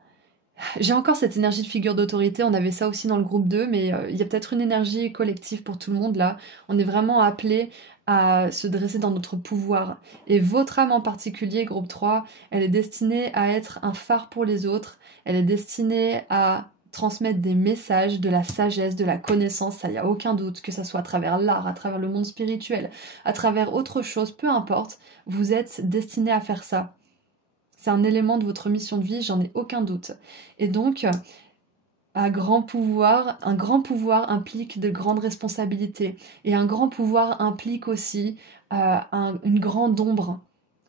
J'ai encore cette énergie de figure d'autorité, on avait ça aussi dans le groupe 2, mais il y a peut-être une énergie collective pour tout le monde là. On est vraiment appelé à se dresser dans notre pouvoir. Et votre âme en particulier, groupe 3, elle est destinée à être un phare pour les autres, elle est destinée à transmettre des messages, de la sagesse, de la connaissance, ça y a aucun doute, que ça soit à travers l'art, à travers le monde spirituel, à travers autre chose, peu importe, vous êtes destiné à faire ça. C'est un élément de votre mission de vie, j'en ai aucun doute. Et donc, à grand pouvoir, un grand pouvoir implique de grandes responsabilités. Et un grand pouvoir implique aussi une grande ombre.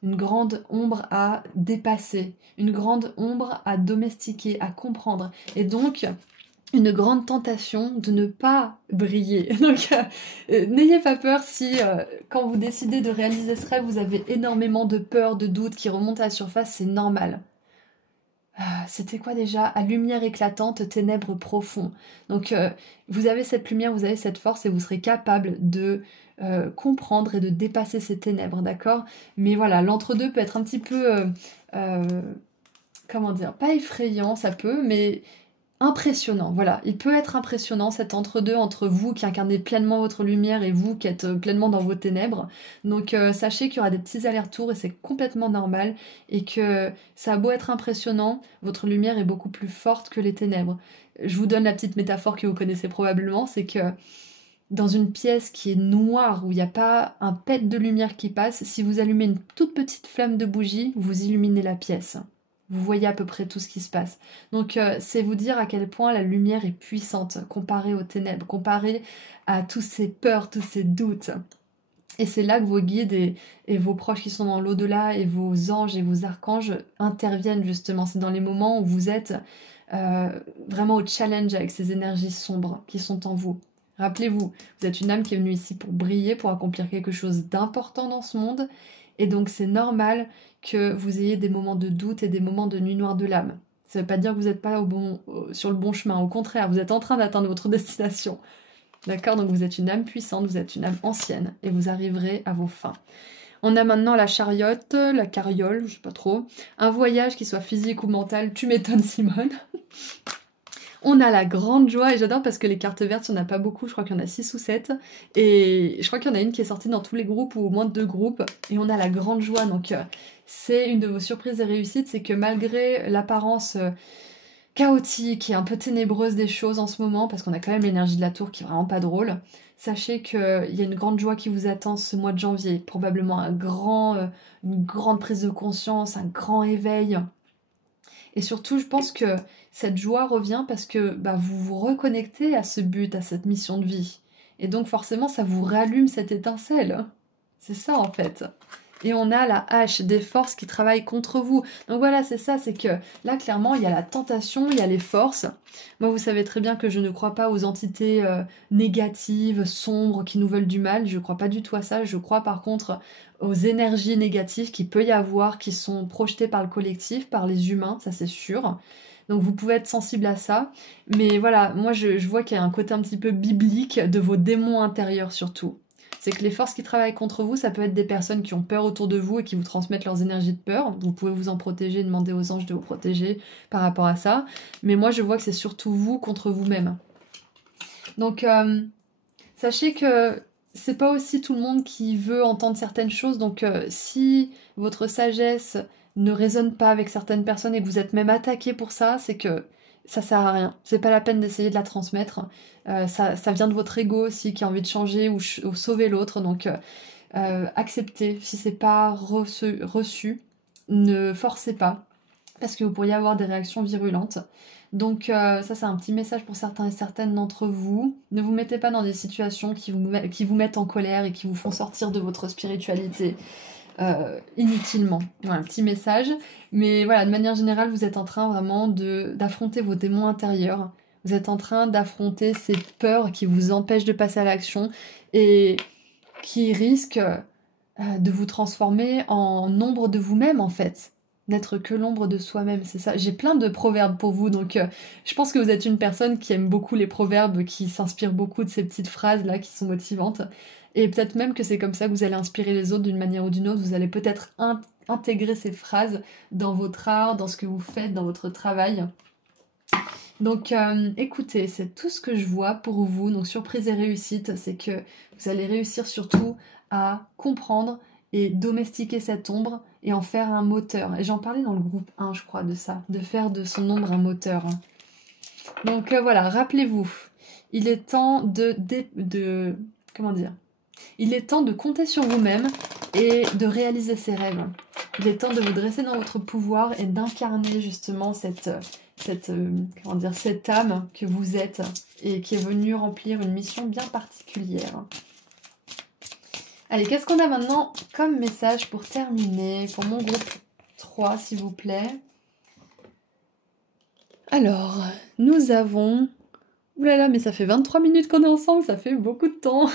Une grande ombre à dépasser, une grande ombre à domestiquer, à comprendre. Et donc, une grande tentation de ne pas briller. Donc, n'ayez pas peur si, quand vous décidez de réaliser ce rêve, vous avez énormément de peur, de doutes qui remontent à la surface, c'est normal. C'était quoi déjà? À lumière éclatante, ténèbres profonds. Donc vous avez cette lumière, vous avez cette force et vous serez capable de comprendre et de dépasser ces ténèbres, d'accord? Mais voilà, l'entre-deux peut être un petit peu, comment dire, pas effrayant, ça peut, mais impressionnant, voilà. Il peut être impressionnant cet entre-deux entre vous qui incarnez pleinement votre lumière et vous qui êtes pleinement dans vos ténèbres. Donc sachez qu'il y aura des petits allers-retours et c'est complètement normal et que ça a beau être impressionnant, votre lumière est beaucoup plus forte que les ténèbres. Je vous donne la petite métaphore que vous connaissez probablement, c'est que dans une pièce qui est noire, où il n'y a pas un pet de lumière qui passe, si vous allumez une toute petite flamme de bougie, vous illuminez la pièce. Vous voyez à peu près tout ce qui se passe. Donc c'est vous dire à quel point la lumière est puissante comparée aux ténèbres, comparée à tous ces peurs, tous ces doutes. Et c'est là que vos guides et vos proches qui sont dans l'au-delà et vos anges et vos archanges interviennent justement. C'est dans les moments où vous êtes vraiment au challenge avec ces énergies sombres qui sont en vous. Rappelez-vous, vous êtes une âme qui est venue ici pour briller, pour accomplir quelque chose d'important dans ce monde. Et donc c'est normal que vous ayez des moments de doute et des moments de nuit noire de l'âme. Ça ne veut pas dire que vous n'êtes pas sur le bon chemin. Au contraire, vous êtes en train d'atteindre votre destination. D'accord? Donc vous êtes une âme puissante, vous êtes une âme ancienne et vous arriverez à vos fins. On a maintenant la chariote, la carriole, je sais pas trop. Un voyage qui soit physique ou mental, tu m'étonnes Simone. On a la grande joie, et j'adore parce que les cartes vertes, il n'y en a pas beaucoup, je crois qu'il y en a 6 ou 7. Et je crois qu'il y en a une qui est sortie dans tous les groupes, ou au moins 2 groupes. Et on a la grande joie, donc c'est une de vos surprises et réussites, c'est que malgré l'apparence chaotique et un peu ténébreuse des choses en ce moment, parce qu'on a quand même l'énergie de la tour qui est vraiment pas drôle, sachez qu'il y a une grande joie qui vous attend ce mois de janvier. Probablement une grande prise de conscience, un grand éveil. Et surtout, je pense que cette joie revient parce que vous vous reconnectez à ce but, à cette mission de vie. Et donc forcément, ça vous rallume cette étincelle. C'est ça en fait. Et on a la hache des forces qui travaillent contre vous. Donc voilà, c'est ça, c'est que là, clairement, il y a la tentation, il y a les forces. Moi, vous savez très bien que je ne crois pas aux entités négatives, sombres, qui nous veulent du mal. Je ne crois pas du tout à ça. Je crois par contre aux énergies négatives qu'il peut y avoir, qui sont projetées par le collectif, par les humains, ça c'est sûr. Donc vous pouvez être sensible à ça. Mais voilà, moi je vois qu'il y a un côté un petit peu biblique de vos démons intérieurs surtout. C'est que les forces qui travaillent contre vous, ça peut être des personnes qui ont peur autour de vous et qui vous transmettent leurs énergies de peur. Vous pouvez vous en protéger, demander aux anges de vous protéger par rapport à ça. Mais moi, je vois que c'est surtout vous contre vous-même. Donc, sachez que c'est pas aussi tout le monde qui veut entendre certaines choses. Donc, si votre sagesse ne résonne pas avec certaines personnes et que vous êtes même attaqué pour ça, c'est que ça sert à rien. C'est pas la peine d'essayer de la transmettre. Ça vient de votre ego aussi qui a envie de changer ou sauver l'autre. Donc acceptez. Si c'est pas reçu, ne forcez pas. Parce que vous pourriez avoir des réactions virulentes. Donc ça c'est un petit message pour certains et certaines d'entre vous. Ne vous mettez pas dans des situations qui vous mettent en colère et qui vous font sortir de votre spiritualité. Inutilement. Voilà, un petit message. Mais voilà, de manière générale, vous êtes en train vraiment d'affronter vos démons intérieurs. Vous êtes en train d'affronter ces peurs qui vous empêchent de passer à l'action et qui risquent de vous transformer en ombre de vous-même en fait. N'être que l'ombre de soi-même, c'est ça. J'ai plein de proverbes pour vous, donc je pense que vous êtes une personne qui aime beaucoup les proverbes, qui s'inspire beaucoup de ces petites phrases-là qui sont motivantes. Et peut-être même que c'est comme ça que vous allez inspirer les autres d'une manière ou d'une autre. Vous allez peut-être intégrer ces phrases dans votre art, dans ce que vous faites, dans votre travail. Donc écoutez, c'est tout ce que je vois pour vous. Donc surprise et réussite, c'est que vous allez réussir surtout à comprendre et domestiquer cette ombre et en faire un moteur. Et j'en parlais dans le groupe 1, je crois, de ça, de faire de son ombre un moteur. Donc voilà, rappelez-vous, il est temps comment dire ? Il est temps de compter sur vous-même et de réaliser ses rêves. Il est temps de vous dresser dans votre pouvoir et d'incarner justement cette comment dire, cette âme que vous êtes et qui est venue remplir une mission bien particulière. Allez, qu'est-ce qu'on a maintenant comme message pour terminer, pour mon groupe 3, s'il vous plaît? Alors, nous avons... Ouh là là, mais ça fait 23 minutes qu'on est ensemble, ça fait beaucoup de temps.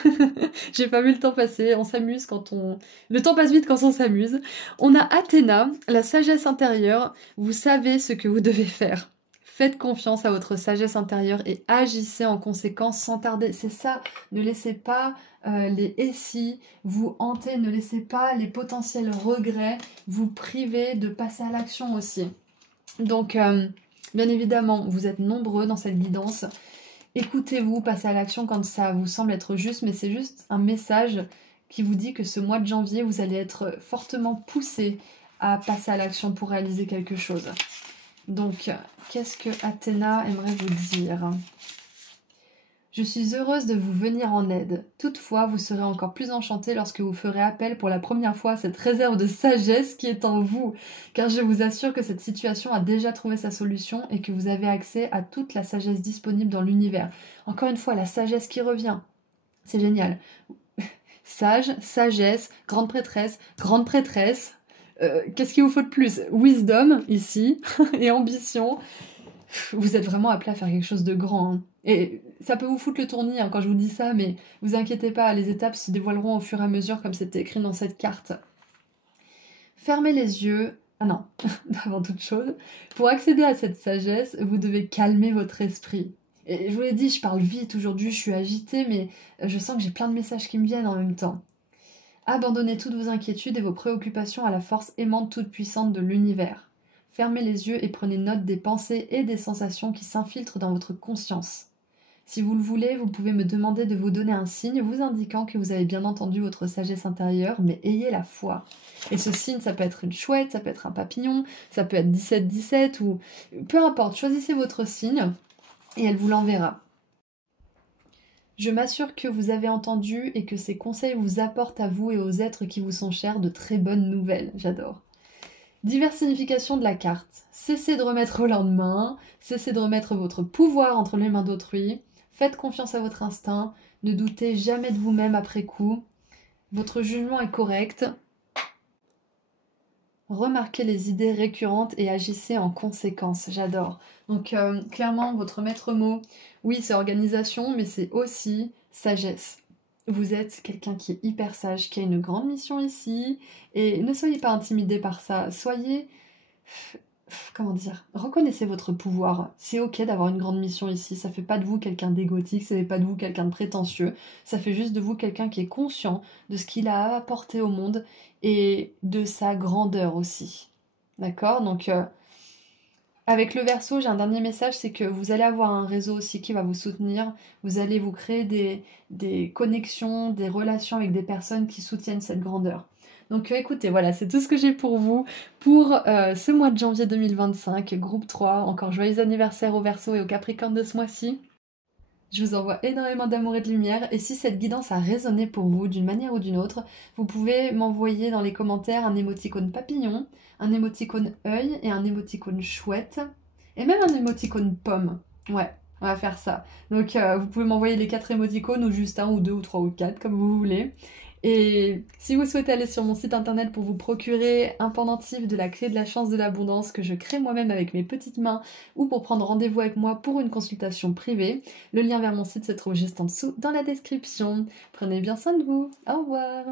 J'ai pas vu le temps passer, on s'amuse quand on... Le temps passe vite quand on s'amuse. On a Athéna, la sagesse intérieure. Vous savez ce que vous devez faire. Faites confiance à votre sagesse intérieure et agissez en conséquence sans tarder. C'est ça, ne laissez pas les « et si » vous hanter, ne laissez pas les potentiels regrets vous priver de passer à l'action aussi. Donc, bien évidemment, vous êtes nombreux dans cette guidance. Écoutez-vous, passez à l'action quand ça vous semble être juste, mais c'est juste un message qui vous dit que ce mois de janvier, vous allez être fortement poussé à passer à l'action pour réaliser quelque chose. Donc, qu'est-ce que Athéna aimerait vous dire? Je suis heureuse de vous venir en aide. Toutefois, vous serez encore plus enchanté lorsque vous ferez appel pour la première fois à cette réserve de sagesse qui est en vous, car je vous assure que cette situation a déjà trouvé sa solution et que vous avez accès à toute la sagesse disponible dans l'univers. Encore une fois, la sagesse qui revient. C'est génial. Sage, sagesse, grande prêtresse, grande prêtresse. Qu'est-ce qu'il vous faut de plus? Wisdom, ici, et ambition. Vous êtes vraiment appelé à faire quelque chose de grand. Hein. Et ça peut vous foutre le tournis quand je vous dis ça, mais vous inquiétez pas, les étapes se dévoileront au fur et à mesure comme c'était écrit dans cette carte. Fermez les yeux. Ah non, avant toute chose. Pour accéder à cette sagesse, vous devez calmer votre esprit. Et je vous l'ai dit, je parle vite aujourd'hui, je suis agitée, mais je sens que j'ai plein de messages qui me viennent en même temps. Abandonnez toutes vos inquiétudes et vos préoccupations à la force aimante toute puissante de l'univers. Fermez les yeux et prenez note des pensées et des sensations qui s'infiltrent dans votre conscience. Si vous le voulez, vous pouvez me demander de vous donner un signe vous indiquant que vous avez bien entendu votre sagesse intérieure, mais ayez la foi. Et ce signe, ça peut être une chouette, ça peut être un papillon, ça peut être 17-17 ou... Peu importe, choisissez votre signe et elle vous l'enverra. Je m'assure que vous avez entendu et que ces conseils vous apportent à vous et aux êtres qui vous sont chers de très bonnes nouvelles. J'adore. Diverses significations de la carte. Cessez de remettre au lendemain, cessez de remettre votre pouvoir entre les mains d'autrui, faites confiance à votre instinct, ne doutez jamais de vous-même après coup, votre jugement est correct, remarquez les idées récurrentes et agissez en conséquence. J'adore. Donc clairement, votre maître mot, oui, c'est organisation, mais c'est aussi sagesse. Vous êtes quelqu'un qui est hyper sage, qui a une grande mission ici, et ne soyez pas intimidé par ça. Soyez... Comment dire? Reconnaissez votre pouvoir. C'est ok d'avoir une grande mission ici. Ça fait pas de vous quelqu'un d'égotique, ça fait pas de vous quelqu'un de prétentieux. Ça fait juste de vous quelqu'un qui est conscient de ce qu'il a à apporter au monde et de sa grandeur aussi. D'accord? Donc, avec le Verseau, j'ai un dernier message, c'est que vous allez avoir un réseau aussi qui va vous soutenir. Vous allez vous créer des connexions, des relations avec des personnes qui soutiennent cette grandeur. Donc écoutez, voilà, c'est tout ce que j'ai pour vous pour ce mois de janvier 2025, groupe 3. Encore joyeux anniversaire au Verseau et au Capricorne de ce mois-ci. Je vous envoie énormément d'amour et de lumière, et si cette guidance a résonné pour vous d'une manière ou d'une autre, vous pouvez m'envoyer dans les commentaires un émoticône papillon, un émoticône œil et un émoticône chouette, et même un émoticône pomme. Ouais, on va faire ça. Donc vous pouvez m'envoyer les 4 émoticônes, ou juste un, ou 2, ou 3, ou 4, comme vous voulez. Et si vous souhaitez aller sur mon site internet pour vous procurer un pendentif de la clé de la chance de l'abondance que je crée moi-même avec mes petites mains, ou pour prendre rendez-vous avec moi pour une consultation privée, le lien vers mon site se trouve juste en dessous dans la description. Prenez bien soin de vous. Au revoir.